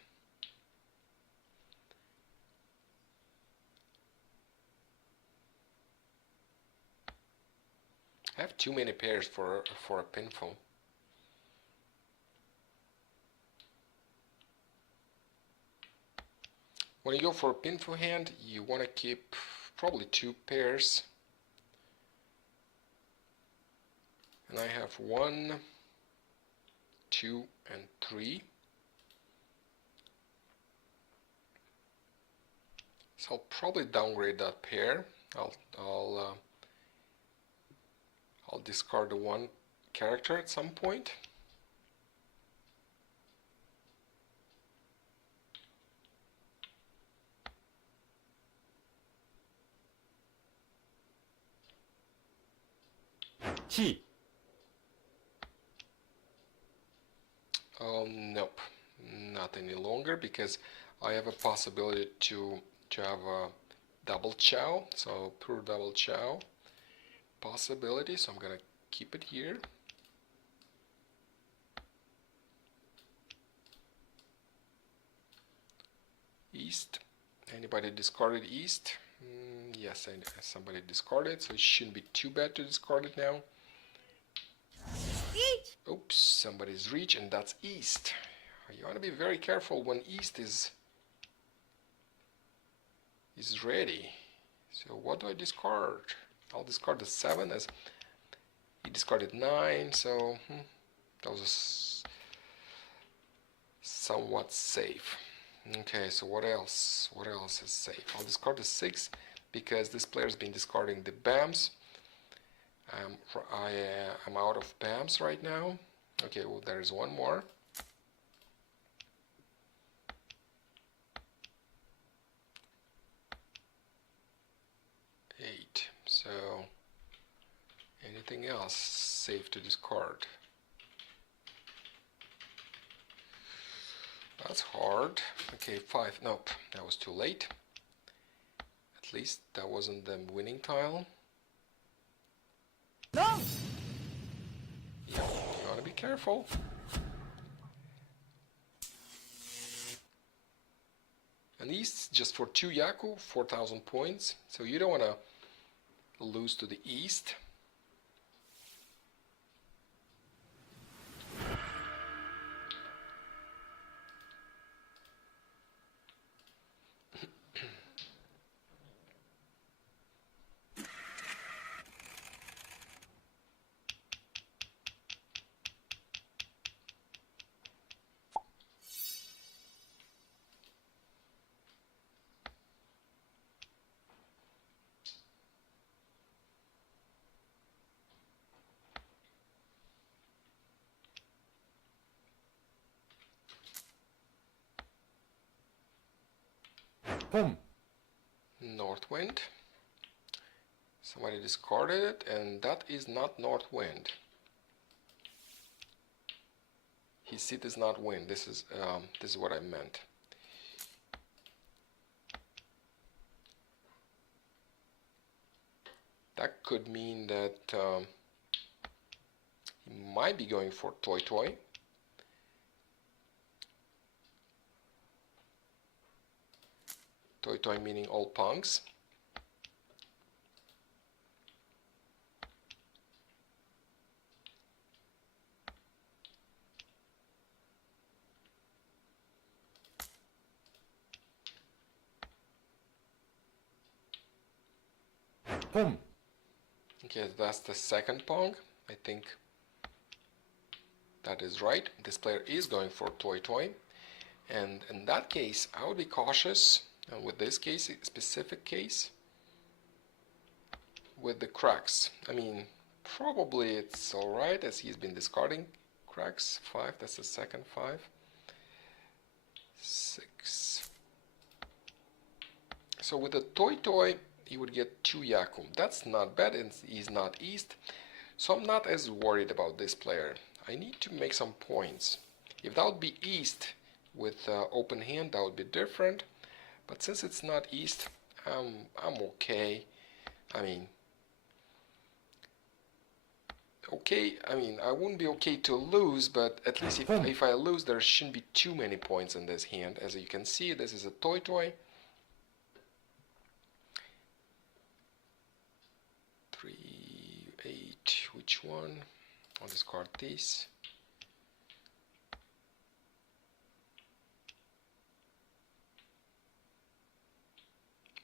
I have too many pairs for a pinfo. When you go for a pinfo hand, you want to keep probably 2 pairs. And I have 1, 2, and 3. So I'll probably downgrade that pair. I'll discard the 1 character at some point. Chi. Nope, not any longer, because I have a possibility to have a double chow, so pure double chow possibility, so I'm gonna keep it here. East, anybody discarded east? Yes, somebody discarded, so it shouldn't be too bad to discard it now. Oops, somebody's reach, and that's east. You want to be very careful when east is ready. So what do I discard? I'll discard the 7, as he discarded 9, so that was somewhat safe. Okay, so what else? What else is safe? I'll discard the 6 because this player's been discarding the BAMs. I'm out of BAMs right now. Okay, well, there's one more. Eight. So anything else safe to discard? That's hard. Okay, 5. Nope, that was too late. At least that wasn't the winning tile. No. Yeah, you want to be careful. And east just for 2 yaku, 4,000 points. So you don't want to lose to the east. Pom. North wind. Somebody discarded it, and that is not north wind. His seat is not wind. This is what I meant. That could mean that he might be going for toy toy. Toy toy meaning all punks. Pom. Okay, that's the second pong. I think that is right. This player is going for toy toy. And in that case, I would be cautious with this case, specific case, with the cracks. I mean, probably it's alright as he's been discarding cracks. 5, that's the second 5. 6. So with the toy toy, he would get 2 yaku. That's not bad, and he's not east. So I'm not as worried about this player. I need to make some points. If that would be east with open hand, that would be different. But since it's not east, I'm okay. I mean, okay. I mean, I wouldn't be okay to lose, but at least if I lose, there shouldn't be too many points in this hand. As you can see, this is a toy toy. 3, 8. Which one? I'll discard this.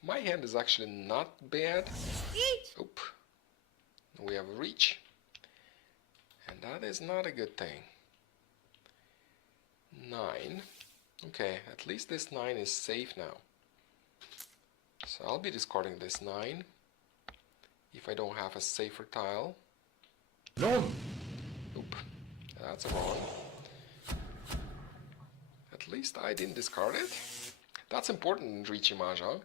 My hand is actually not bad. Oop. We have a reach. And that is not a good thing. 9. Okay, at least this 9 is safe now. So I'll be discarding this 9 if I don't have a safer tile. Non. Oop, that's wrong. At least I didn't discard it. That's important in Riichi Mahjong.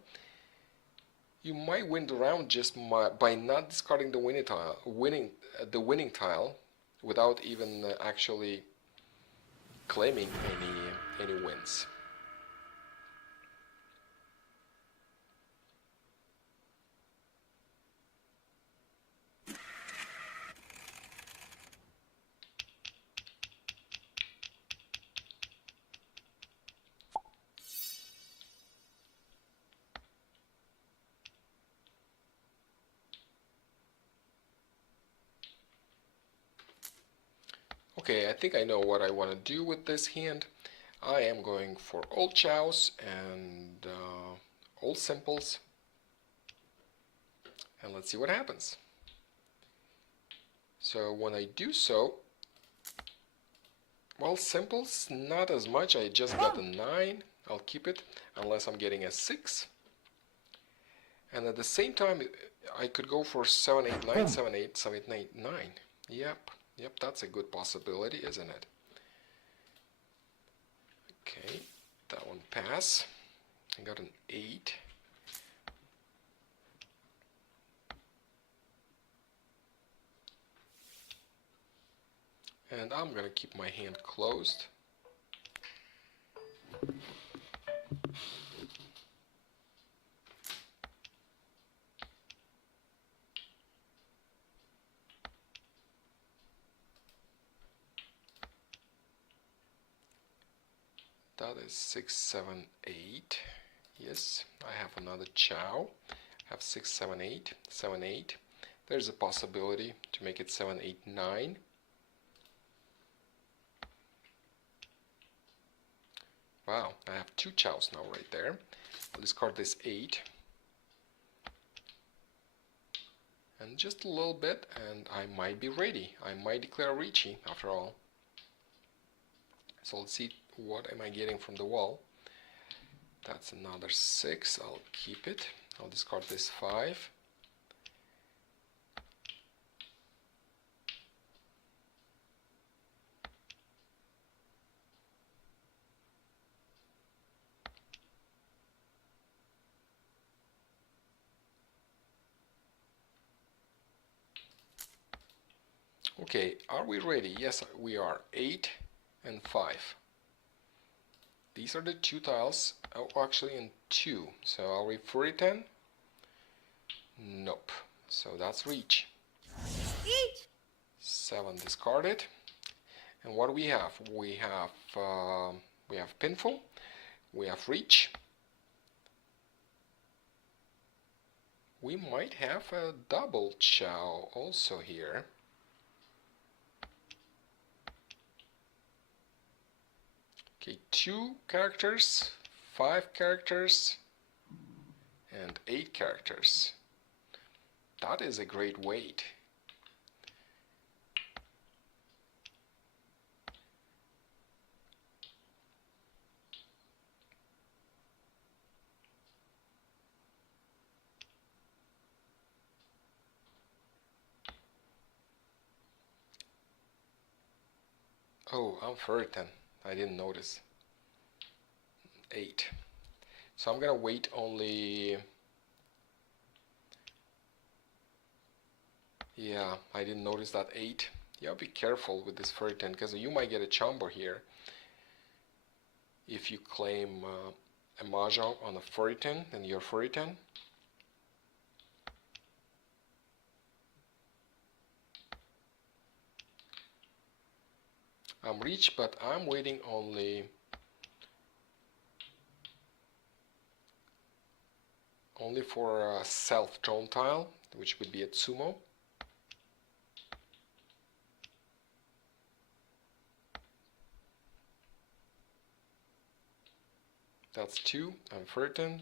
You might win the round just by not discarding the winning tile, without even actually claiming any wins. Okay, I think I know what I want to do with this hand. I am going for all chows and all simples. And let's see what happens. So when I do so, well, simples, not as much. I just got a 9. I'll keep it unless I'm getting a 6. And at the same time, I could go for 7, 8, 9, 7, 8, 7, 8, 9. Yep, that's a good possibility, isn't it? Okay, that one pass. I got an 8. And I'm gonna keep my hand closed. That is 6, 7, 8. Yes, I have another chow. I have 6, 7, 8, 7, 8. There's a possibility to make it 7, 8, 9. Wow, I have 2 chows now right there. I'll discard this 8. And just a little bit, and I might be ready. I might declare Riichi after all. So let's see, what am I getting from the wall? That's another 6. I'll keep it. I'll discard this 5. Okay, are we ready? Yes, we are. 8 and 5. These are the two tiles. Oh, actually, in 2. So are we 4-10? Nope. So that's Riichi. 7 discarded. And what do we have? We have Pinful. We have Riichi. We might have a double Chow also here. Okay, 2 characters, 5 characters, and 8 characters. That is a great weight. Oh, I'm 4-10. I didn't notice. 8. So I'm gonna wait only. Yeah, I didn't notice that 8. Yeah, be careful with this 4-10 because you might get a chombo here if you claim a Mahjong on a 4-10 and you're 4-10. I'm Riichi, but I'm waiting only for a self-drawn tile, which would be a Tsumo. That's 2. I'm 4-10.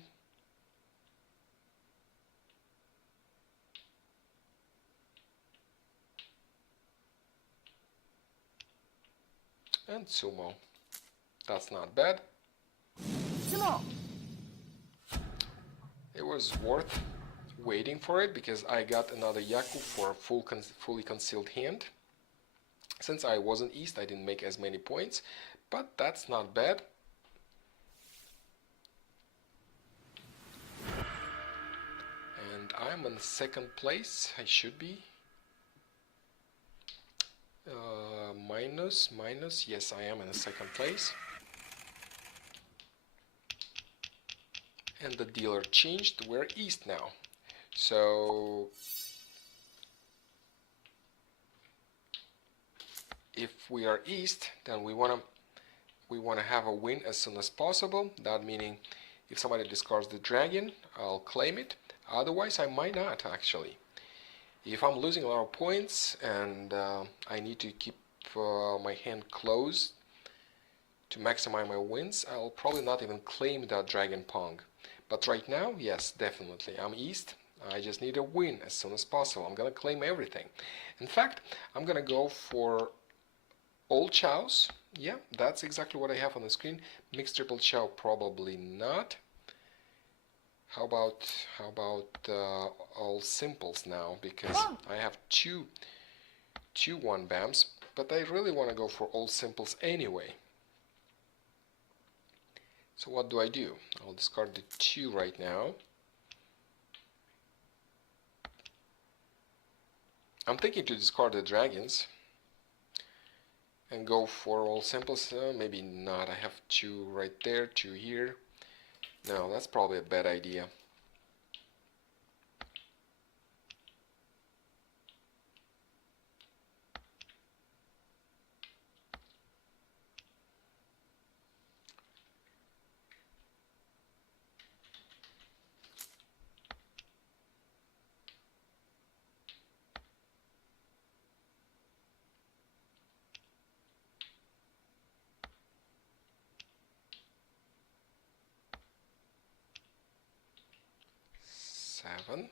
And Tsumo. That's not bad. 相撲 It was worth waiting for it because I got another yaku for a fully concealed hand. Since I wasn't east, I didn't make as many points, but that's not bad. And I'm in second place. I should be. Minus. Yes, I am in second place. And the dealer changed. We're east now. So if we are east, then we wanna have a win as soon as possible. That meaning, if somebody discards the dragon, I'll claim it. Otherwise, I might not actually. If I'm losing a lot of points and I need to keep my hand closed to maximize my wins, I'll probably not even claim that dragon pong. But right now, yes, definitely. I'm east. I just need a win as soon as possible. I'm gonna claim everything. In fact, I'm gonna go for all chows. Yeah, that's exactly what I have on the screen. Mixed triple chow, probably not. How about all simples now? Because I have two 1-bams, but I really want to go for all simples anyway. So what do? I'll discard the 2 right now. I'm thinking to discard the dragons and go for all simples. Maybe not. I have 2 right there, 2 here. No, that's probably a bad idea. Seven.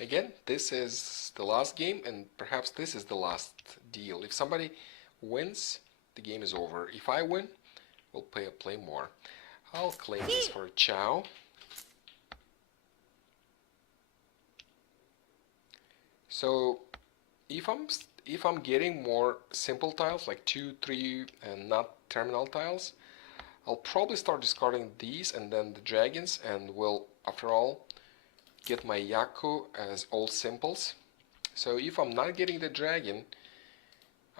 Again, this is the last game, and perhaps this is the last deal. If somebody wins, the game is over. If I win, we'll play more. I'll claim this for a chow. So if I'm getting more simple tiles like 2, 3, and not terminal tiles, I'll probably start discarding these and then the dragons, and will, after all, get my yaku as all simples. So if I'm not getting the dragon,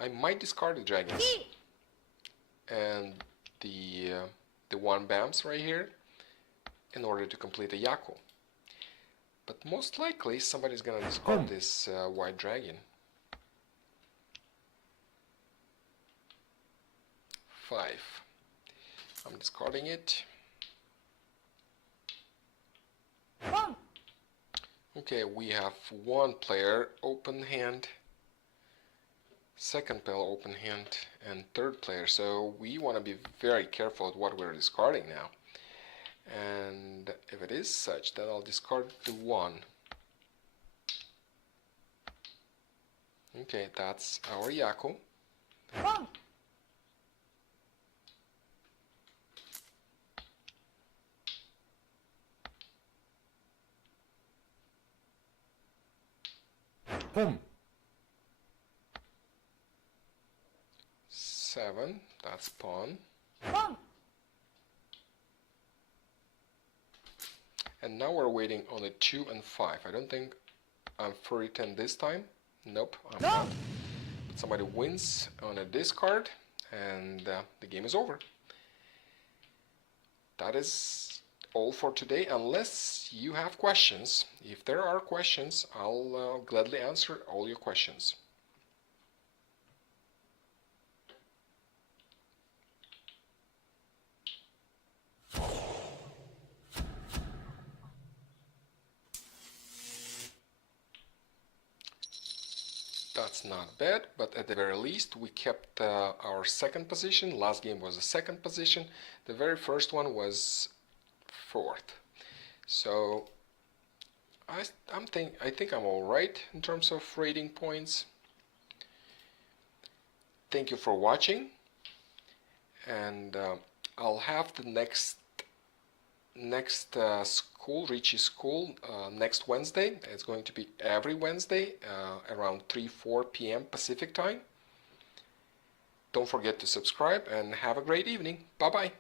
I might discard the dragons and the one bams right here in order to complete a yaku. But most likely somebody's gonna discard this white dragon. 5. I'm discarding it. One. Okay, we have one player open hand, second player open hand, and third player. So we want to be very careful with what we're discarding now. And if it is such, then I'll discard the 1. Okay, that's our yaku. One. Boom. 7, that's pawn. One. And now we're waiting on a 2 and 5. I don't think I'm free 10 this time. Nope, I'm not. But somebody wins on a discard, and the game is over. That is all for today, unless you have questions. If there are questions, I'll gladly answer all your questions. That's not bad, but at the very least we kept our second position. Last game was the second position. The very first one was 4th. So I think I'm all right in terms of rating points. Thank you for watching, and I'll have the next school, Riichi school, next Wednesday. It's going to be every Wednesday around 3-4 p.m. Pacific time. Don't forget to subscribe and have a great evening. Bye bye.